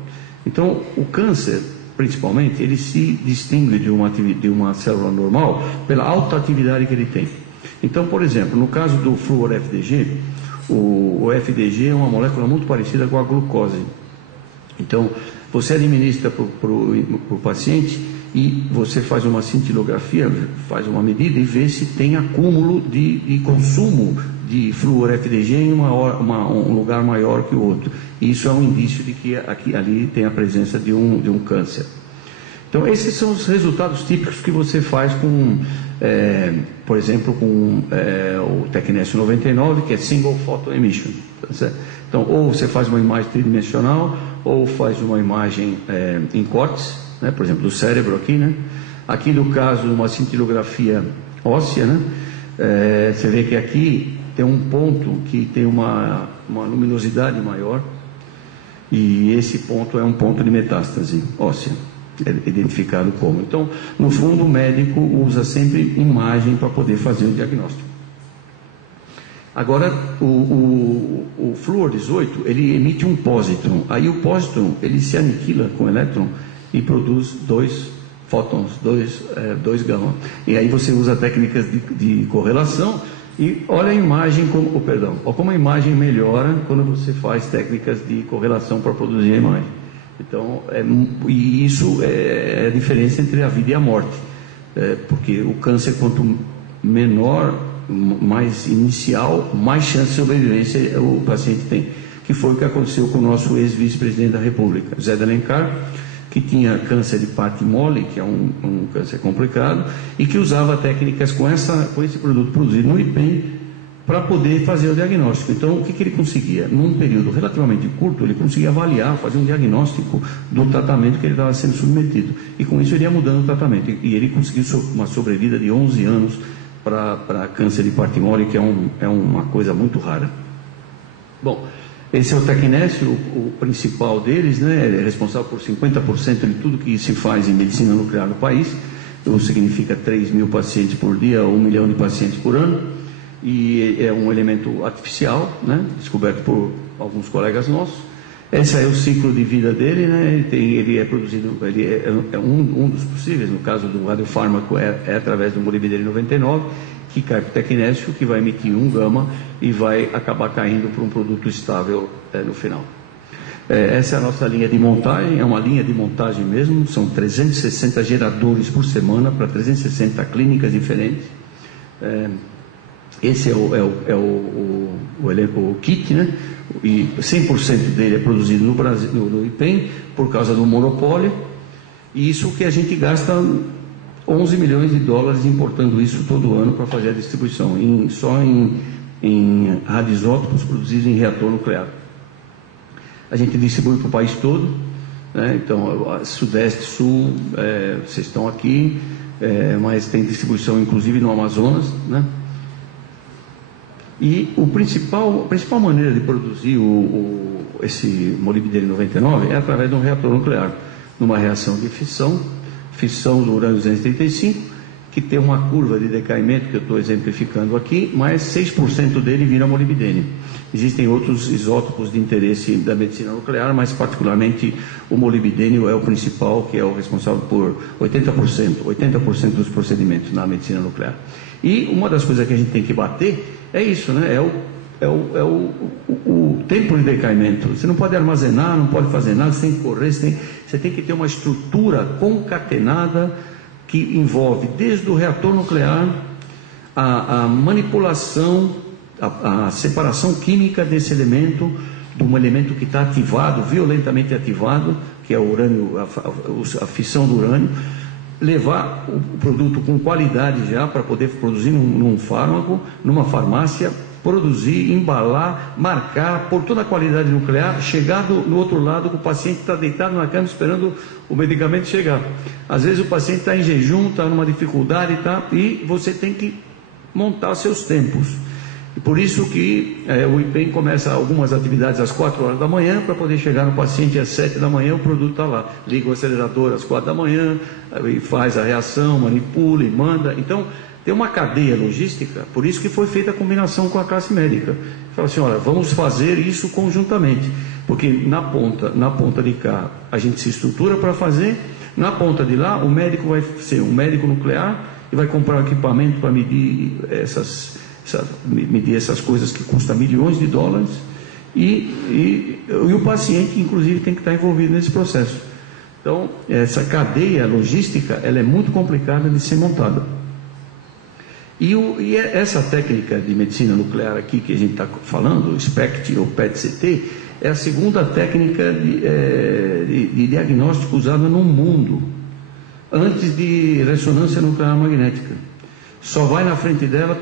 Então o câncer, principalmente, ele se distingue de uma célula normal pela alta atividade que ele tem. Então, por exemplo, no caso do flúor FDG, o FDG é uma molécula muito parecida com a glucose. Então, você administra para o paciente e você faz uma cintilografia, faz uma medida e vê se tem acúmulo de consumo de flúor FDG em um lugar maior que o outro. E isso é um indício de que ali tem a presença de um câncer. Então, esses são os resultados típicos que você faz com, por exemplo, com o Tecnesio 99, que é Single Photon Emission. Tá certo? Então, ou você faz uma imagem tridimensional, ou faz uma imagem em cortes, né? Por exemplo, do cérebro aqui, né? Aqui no caso, uma cintilografia óssea, né? Você vê que aqui tem um ponto que tem uma luminosidade maior, e esse ponto é um ponto de metástase óssea, identificado como. Então, no fundo, o médico usa sempre imagem para poder fazer o diagnóstico. Agora, o flúor 18, ele emite um pósitron. Aí o pósitron, ele se aniquila com o elétron e produz 2 fótons, 2 gama. E aí você usa técnicas de correlação e olha a imagem como a imagem melhora quando você faz técnicas de correlação para produzir a imagem. Então, e isso é a diferença entre a vida e a morte. Porque o câncer, quanto menor, mais inicial, mais chance de sobrevivência o paciente tem. Que foi o que aconteceu com o nosso ex-vice-presidente da República, José de Alencar, que tinha câncer de parte mole, que é um câncer complicado, e que usava técnicas com esse produto produzido no IPEM para poder fazer o diagnóstico. Então, o que ele conseguia? Num período relativamente curto, ele conseguia avaliar, fazer um diagnóstico do tratamento que ele estava sendo submetido. E com isso ele ia mudando o tratamento. E ele conseguiu uma sobrevida de 11 anos para câncer de partimônio, que é uma coisa muito rara. Bom, esse é o Tecnésio, o principal deles, né? Ele é responsável por 50% de tudo que se faz em medicina nuclear no país, ou significa 3.000 pacientes por dia, 1 milhão de pacientes por ano, e é um elemento artificial, né? Descoberto por alguns colegas nossos. Esse é o ciclo de vida dele, né? Ele é produzido, ele é um dos possíveis, no caso do radiofármaco, é através do molibdênio 99, que cai para o tecnésio, que vai emitir um gama e vai acabar caindo para um produto estável no final. Essa é a nossa linha de montagem, é uma linha de montagem mesmo, são 360 geradores por semana para 360 clínicas diferentes. Esse é o kit, né? E 100% dele é produzido no Brasil, no IPEM, por causa do monopólio, e isso que a gente gasta 11 milhões de dólares importando isso todo ano para fazer a distribuição, só em radioisótopos produzidos em reator nuclear. A gente distribui para o país todo, né? Então, Sudeste, Sul, vocês estão aqui, mas tem distribuição inclusive no Amazonas, né? E a principal maneira de produzir esse molibdênio 99 é através de um reator nuclear, numa reação de fissão do urânio 235, que tem uma curva de decaimento, que eu estou exemplificando aqui, mas 6% dele vira molibdênio. Existem outros isótopos de interesse da medicina nuclear, mas particularmente o molibdênio é o principal, que é o responsável por 80% dos procedimentos na medicina nuclear. E uma das coisas que a gente tem que bater é isso, né? O tempo de decaimento. Você não pode armazenar, não pode fazer nada, você tem que correr, você tem que ter uma estrutura concatenada que envolve desde o reator nuclear, a manipulação, a separação química desse elemento, de um elemento que está ativado, violentamente ativado, que é o urânio, a fissão do urânio, levar o produto com qualidade já para poder produzir num fármaco, numa farmácia, produzir, embalar, marcar, por toda a qualidade nuclear, chegar no outro lado, que o paciente está deitado na cama esperando o medicamento chegar. Às vezes o paciente está em jejum, está numa dificuldade, e você tem que montar seus tempos. E por isso que o IPEM começa algumas atividades às 4 horas da manhã, para poder chegar no paciente às 7 da manhã, o produto está lá. Liga o acelerador às 4 da manhã, e faz a reação, manipula e manda. Então, tem uma cadeia logística, por isso que foi feita a combinação com a classe médica. Fala assim, olha, vamos fazer isso conjuntamente, porque na ponta de cá, a gente se estrutura para fazer, na ponta de lá, o médico vai ser um médico nuclear e vai comprar um equipamento para medir essas coisas que custam milhões de dólares, e o paciente, inclusive, tem que estar envolvido nesse processo. Então, essa cadeia logística, ela é muito complicada de ser montada. E essa técnica de medicina nuclear aqui que a gente está falando, o SPECT ou PET-CT, é a segunda técnica de diagnóstico usada no mundo, antes de ressonância nuclear magnética. Só vai na frente dela a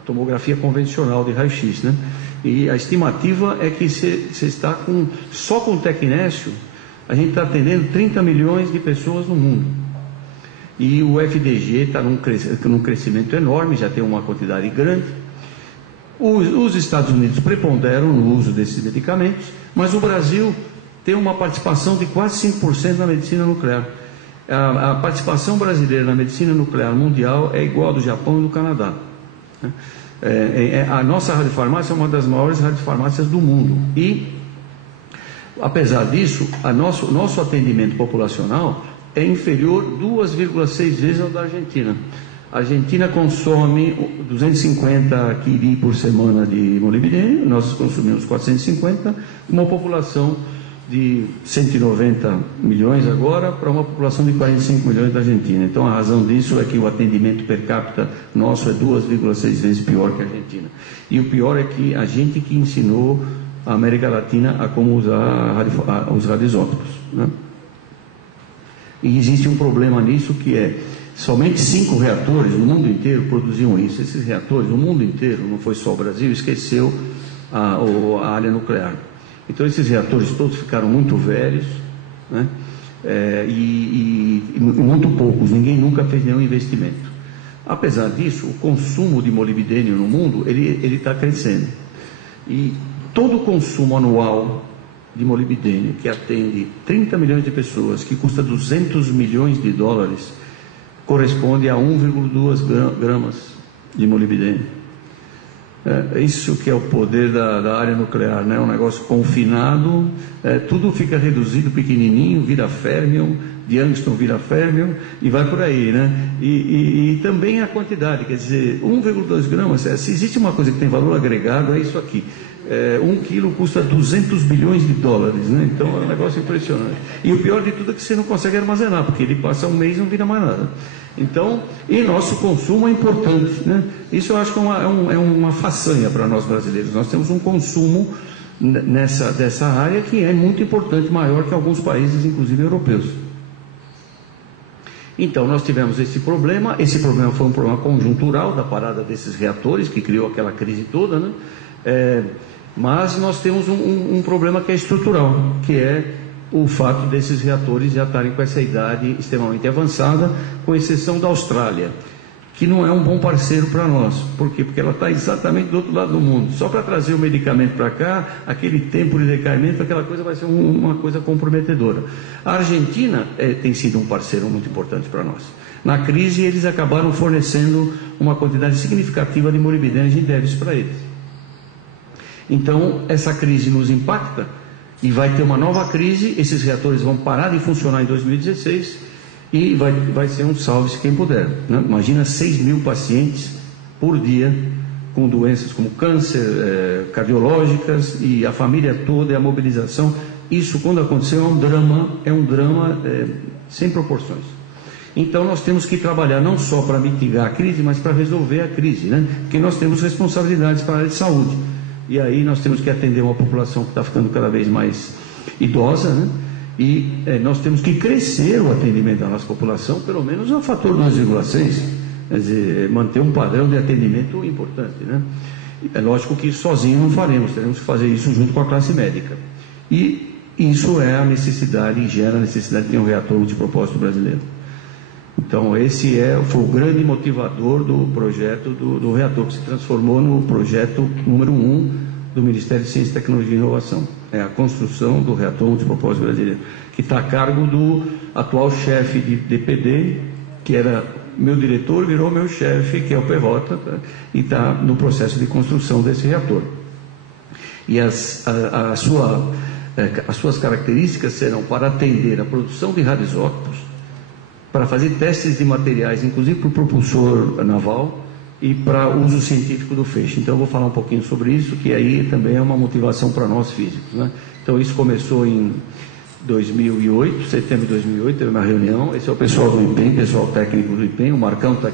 tomografia convencional de raio-x, né? E a estimativa é que você está só com o tecnésio, a gente está atendendo 30 milhões de pessoas no mundo. E o FDG está num crescimento enorme, já tem uma quantidade grande. Os Estados Unidos preponderam no uso desses medicamentos, mas o Brasil tem uma participação de quase 5% na medicina nuclear. A participação brasileira na medicina nuclear mundial é igual à do Japão e do Canadá. A nossa radiofarmácia é uma das maiores radiofarmácias do mundo. E, apesar disso, nosso atendimento populacional é inferior 2,6 vezes ao da Argentina. A Argentina consome 250 kg por semana de molibdênio, nós consumimos 450, uma população de 190 milhões agora, para uma população de 45 milhões da Argentina. Então, a razão disso é que o atendimento per capita nosso é 2,6 vezes pior que a Argentina. E o pior é que a gente que ensinou a América Latina a como usar os radioisótopos, né? E existe um problema nisso, que é somente 5 reatores no mundo inteiro produziam isso. Esses reatores, no mundo inteiro, não foi só o Brasil, esqueceu a área nuclear. Então esses reatores todos ficaram muito velhos, né? E muito poucos, ninguém nunca fez nenhum investimento. Apesar disso, o consumo de molibdênio no mundo, ele está crescendo. E todo o consumo anual de molibdênio, que atende 30 milhões de pessoas, que custa 200 milhões de dólares, corresponde a 1,2 gramas de molibdênio. Isso que é o poder da área nuclear, né? Um negócio confinado, tudo fica reduzido, pequenininho, vira férmion, de Youngstown vira férmion e vai por aí, né? E também a quantidade, quer dizer, 1,2 gramas, se existe uma coisa que tem valor agregado, é isso aqui. 1 quilo custa 200 bilhões de dólares, né? Então é um negócio impressionante. E o pior de tudo é que você não consegue armazenar, porque ele passa um mês e não vira mais nada. Então, e nosso consumo é importante, né? Isso eu acho que é uma façanha para nós brasileiros. Nós temos um consumo dessa área que é muito importante, maior que alguns países, inclusive europeus. Então, nós tivemos esse problema foi um problema conjuntural da parada desses reatores, que criou aquela crise toda, né? Mas nós temos um problema que é estrutural, que é o fato desses reatores já estarem com essa idade extremamente avançada, com exceção da Austrália, que não é um bom parceiro para nós. Por quê? Porque ela está exatamente do outro lado do mundo. Só para trazer o medicamento para cá, aquele tempo de decaimento, aquela coisa vai ser uma coisa comprometedora. A Argentina tem sido um parceiro muito importante para nós. Na crise, eles acabaram fornecendo uma quantidade significativa de molibdênio, a gente deve isso para eles. Então, essa crise nos impacta e vai ter uma nova crise, esses reatores vão parar de funcionar em 2016 e vai ser um salve-se quem puder, né? Imagina 6 mil pacientes por dia com doenças como câncer, cardiológicas, e a família toda, e a mobilização. Isso, quando aconteceu, é um drama sem proporções. Então nós temos que trabalhar não só para mitigar a crise, mas para resolver a crise, né? Porque nós temos responsabilidades para a área de saúde. E aí nós temos que atender uma população que está ficando cada vez mais idosa, né? E nós temos que crescer o atendimento da nossa população, pelo menos a fator 2,6, quer dizer, manter um padrão de atendimento importante, né? É lógico que sozinho não faremos, teremos que fazer isso junto com a classe médica. E isso é a necessidade, e gera a necessidade de ter um reator multipropósito brasileiro. Então esse foi o grande motivador do projeto do reator, que se transformou no projeto número 1 do Ministério de Ciência, Tecnologia e Inovação. É a construção do reator multipropósito brasileiro, que está a cargo do atual chefe de DPD, que era meu diretor, virou meu chefe, que é o PJ, tá? E está no processo de construção desse reator. E as suas características serão para atender a produção de radioisótopos, para fazer testes de materiais, inclusive para o propulsor naval e para uso científico do feixe. Então eu vou falar um pouquinho sobre isso, que aí também é uma motivação para nós físicos, né? Então isso começou em 2008, setembro de 2008, teve uma reunião. Esse é o pessoal do IPEM, pessoal técnico do IPEM. O Marcão está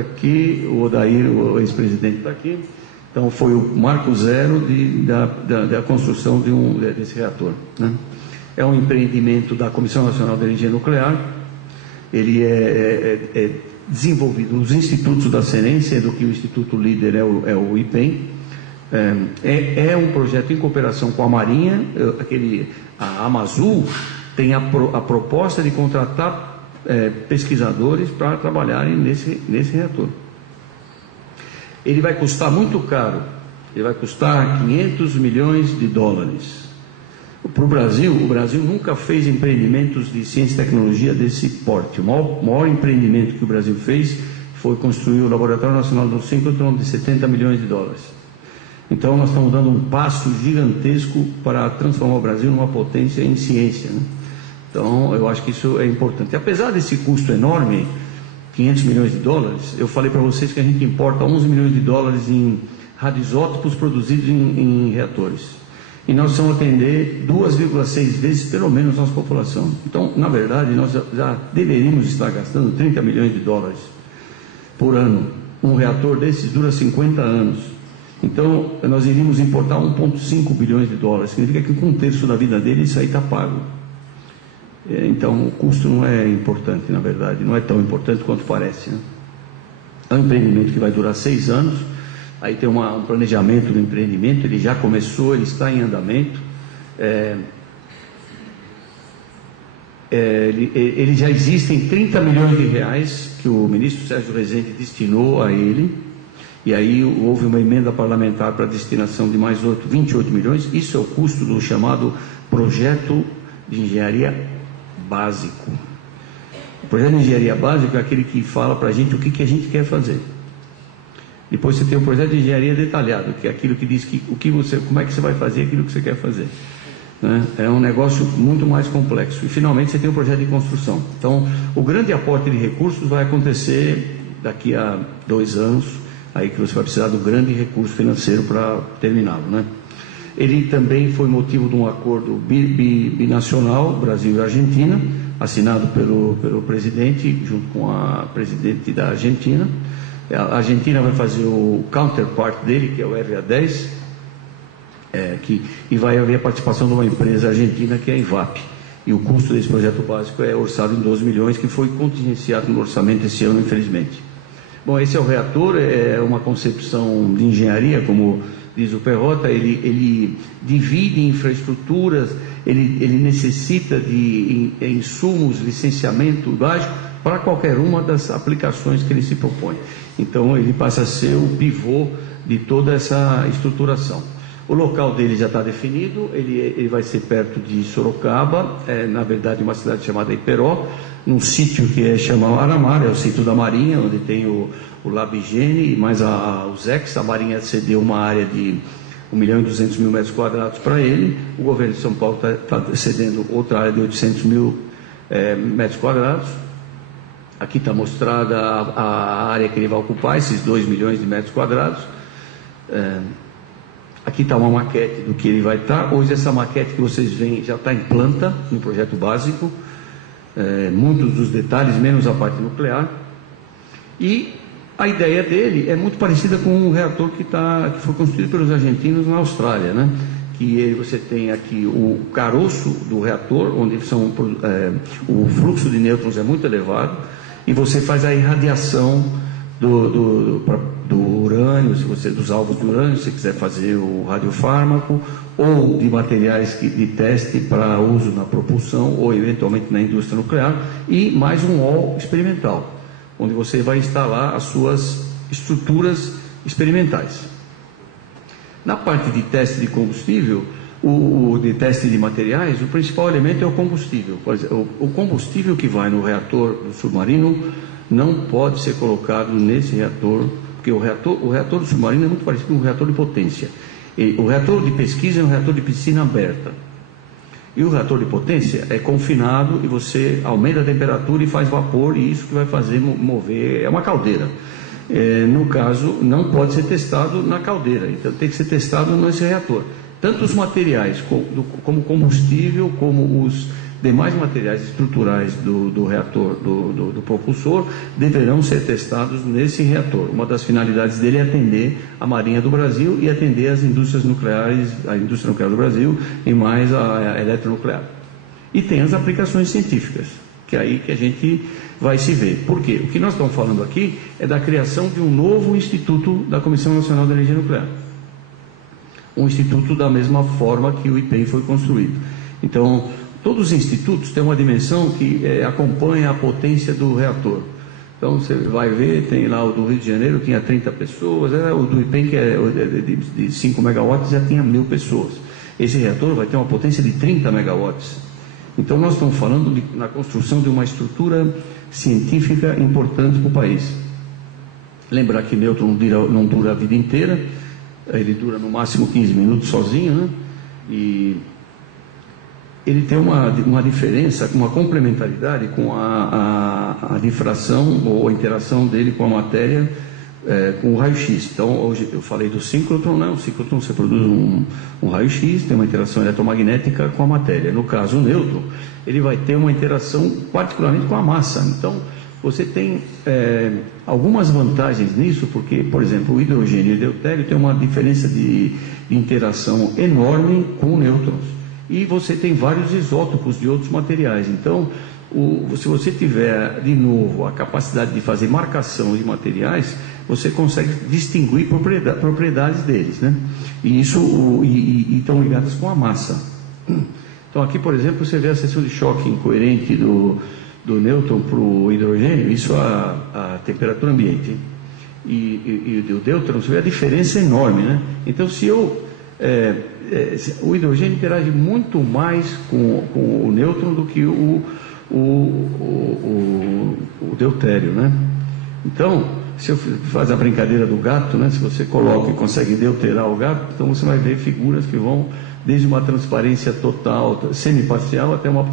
aqui, o Odair, o ex-presidente, está aqui. Então foi o marco zero da construção desse reator, né? É um empreendimento da Comissão Nacional de Energia Nuclear. Ele é desenvolvido nos institutos da Ciência, do que o instituto líder é o IPEM. É um projeto em cooperação com a Marinha. A Amazul tem a proposta de contratar pesquisadores para trabalharem nesse reator. Ele vai custar muito caro, ele vai custar 500 milhões de dólares. Para o Brasil nunca fez empreendimentos de ciência e tecnologia desse porte. O maior empreendimento que o Brasil fez foi construir o Laboratório Nacional do Síncrotron, de 70 milhões de dólares. Então nós estamos dando um passo gigantesco para transformar o Brasil numa potência em ciência, né? Então eu acho que isso é importante. Apesar desse custo enorme, 500 milhões de dólares, eu falei para vocês que a gente importa 11 milhões de dólares em radioisótopos produzidos em reatores. E nós precisamos atender 2,6 vezes, pelo menos, nossa população. Então, na verdade, nós já deveríamos estar gastando 30 milhões de dólares por ano. Um reator desses dura 50 anos. Então, nós iríamos importar 1,5 bilhões de dólares. Significa que com um terço da vida dele, isso aí está pago. Então, o custo não é importante, na verdade. Não é tão importante quanto parece, né? É um empreendimento que vai durar 6 anos. Aí tem um planejamento do empreendimento, ele já começou, ele está em andamento. ele já existem 30 milhões de reais que o ministro Sérgio Rezende destinou a ele, e aí houve uma emenda parlamentar para a destinação de mais 28 milhões. Isso é o custo do chamado projeto de engenharia básico. O projeto de engenharia básico é aquele que fala para a gente o que a gente quer fazer. Depois você tem o projeto de engenharia detalhado, que é aquilo que diz como é que você vai fazer aquilo que você quer fazer. Né? É um negócio muito mais complexo. E finalmente você tem o projeto de construção. Então, o grande aporte de recursos vai acontecer daqui a 2 anos, aí que você vai precisar do grande recurso financeiro para terminá-lo. Né? Ele também foi motivo de um acordo binacional, Brasil e Argentina, assinado pelo presidente, junto com a presidente da Argentina. A Argentina vai fazer o counterpart dele, que é o RA10, e vai haver a participação de uma empresa argentina, que é a IVAP. E o custo desse projeto básico é orçado em 12 milhões, que foi contingenciado no orçamento esse ano, infelizmente. Bom, esse é o reator, é uma concepção de engenharia, como diz o Perrota. Ele divide infraestruturas, ele necessita de insumos, licenciamento básico para qualquer uma das aplicações que ele se propõe. Então, ele passa a ser o pivô de toda essa estruturação. O local dele já está definido, ele vai ser perto de Sorocaba, na verdade uma cidade chamada Iperó, num sítio que é chamado Aramar, é o sítio da Marinha, onde tem o Labigene e mais os ex. A Marinha cedeu uma área de 1.200.000 metros quadrados para ele, o governo de São Paulo está cedendo outra área de 800.000 metros quadrados. Aqui está mostrada a área que ele vai ocupar, esses 2 milhões de metros quadrados. Aqui está uma maquete do que ele vai estar. Hoje essa maquete que vocês veem já está em planta, no projeto básico. Muitos dos detalhes, menos a parte nuclear. E a ideia dele é muito parecida com um reator que foi construído pelos argentinos na Austrália, né? Que você tem aqui o caroço do reator, onde o fluxo de nêutrons é muito elevado, e você faz a irradiação do urânio, dos alvos de urânio, se você quiser fazer o radiofármaco, ou de materiais de teste para uso na propulsão, ou eventualmente na indústria nuclear, e mais um hall experimental, onde você vai instalar as suas estruturas experimentais. Na parte de teste de combustível, de teste de materiais, o principal elemento é o combustível. Por exemplo, o combustível que vai no reator do submarino não pode ser colocado nesse reator, porque o reator do submarino é muito parecido com um reator de potência. O reator de pesquisa é um reator de piscina aberta. E o reator de potência é confinado e você aumenta a temperatura e faz vapor, e isso que vai fazer mover, é uma caldeira. No caso, não pode ser testado na caldeira, então tem que ser testado nesse reator. Tanto os materiais como combustível, como os demais materiais estruturais do reator, do propulsor, deverão ser testados nesse reator. Uma das finalidades dele é atender a Marinha do Brasil e atender as indústrias nucleares, a indústria nuclear do Brasil e mais a eletronuclear. E tem as aplicações científicas, que é aí que a gente vai se ver. Por quê? O que nós estamos falando aqui é da criação de um novo instituto da Comissão Nacional de Energia Nuclear. Um instituto da mesma forma que o IPEM foi construído. Então, todos os institutos têm uma dimensão que acompanha a potência do reator. Então, você vai ver, tem lá o do Rio de Janeiro, tinha 30 pessoas, o do IPEM, que é de 5 megawatts, já tinha 1.000 pessoas. Esse reator vai ter uma potência de 30 megawatts. Então, nós estamos falando na construção de uma estrutura científica importante para o país. Lembrar que nêutron não dura a vida inteira, ele dura no máximo 15 minutos sozinho, né? E ele tem uma diferença, uma complementaridade com a difração ou a interação dele com a matéria, com o raio-x. Então, hoje eu falei do síncrotron, né? O síncrotron você produz um raio-x, tem uma interação eletromagnética com a matéria. No caso, o nêutron, ele vai ter uma interação particularmente com a massa. Então, você tem algumas vantagens nisso, porque, por exemplo, o hidrogênio e o deutério têm uma diferença de interação enorme com nêutrons. E você tem vários isótopos de outros materiais. Então, se você tiver, de novo, a capacidade de fazer marcação de materiais, você consegue distinguir propriedades deles, né? E estão ligadas com a massa. Então aqui, por exemplo, você vê a seção de choque incoerente do nêutron para o hidrogênio, isso a temperatura ambiente. E do nêutron, você vê a diferença enorme, né? Então, o hidrogênio interage muito mais com o nêutron do que o deutério, né? Então, se eu fazer a brincadeira do gato, né? Se você coloca e consegue deuterar o gato, então você vai ver figuras que vão desde uma transparência total, semiparcial, até uma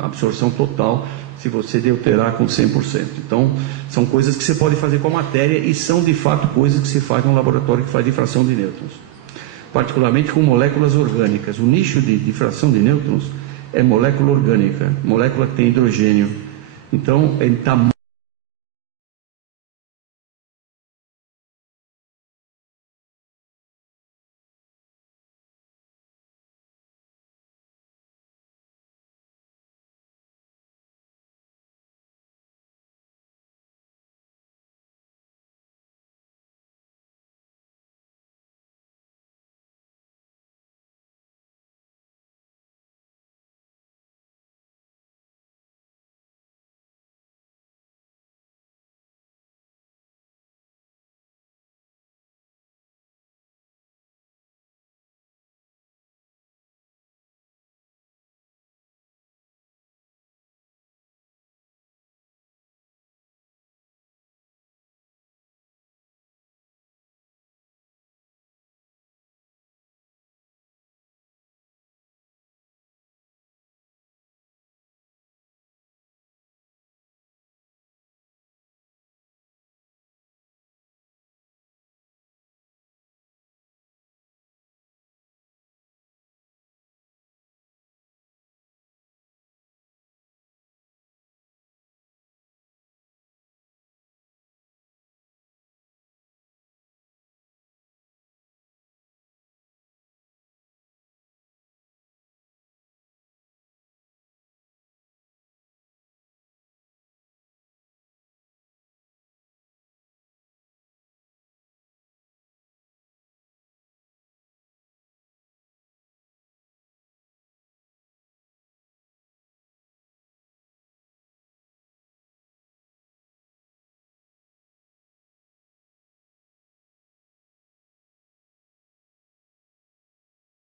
absorção total, se você deuterar com 100%. Então, são coisas que você pode fazer com a matéria e são, de fato, coisas que se faz no laboratório que faz difração de nêutrons, particularmente com moléculas orgânicas. O nicho de difração de nêutrons é molécula orgânica, molécula que tem hidrogênio. Então, ele está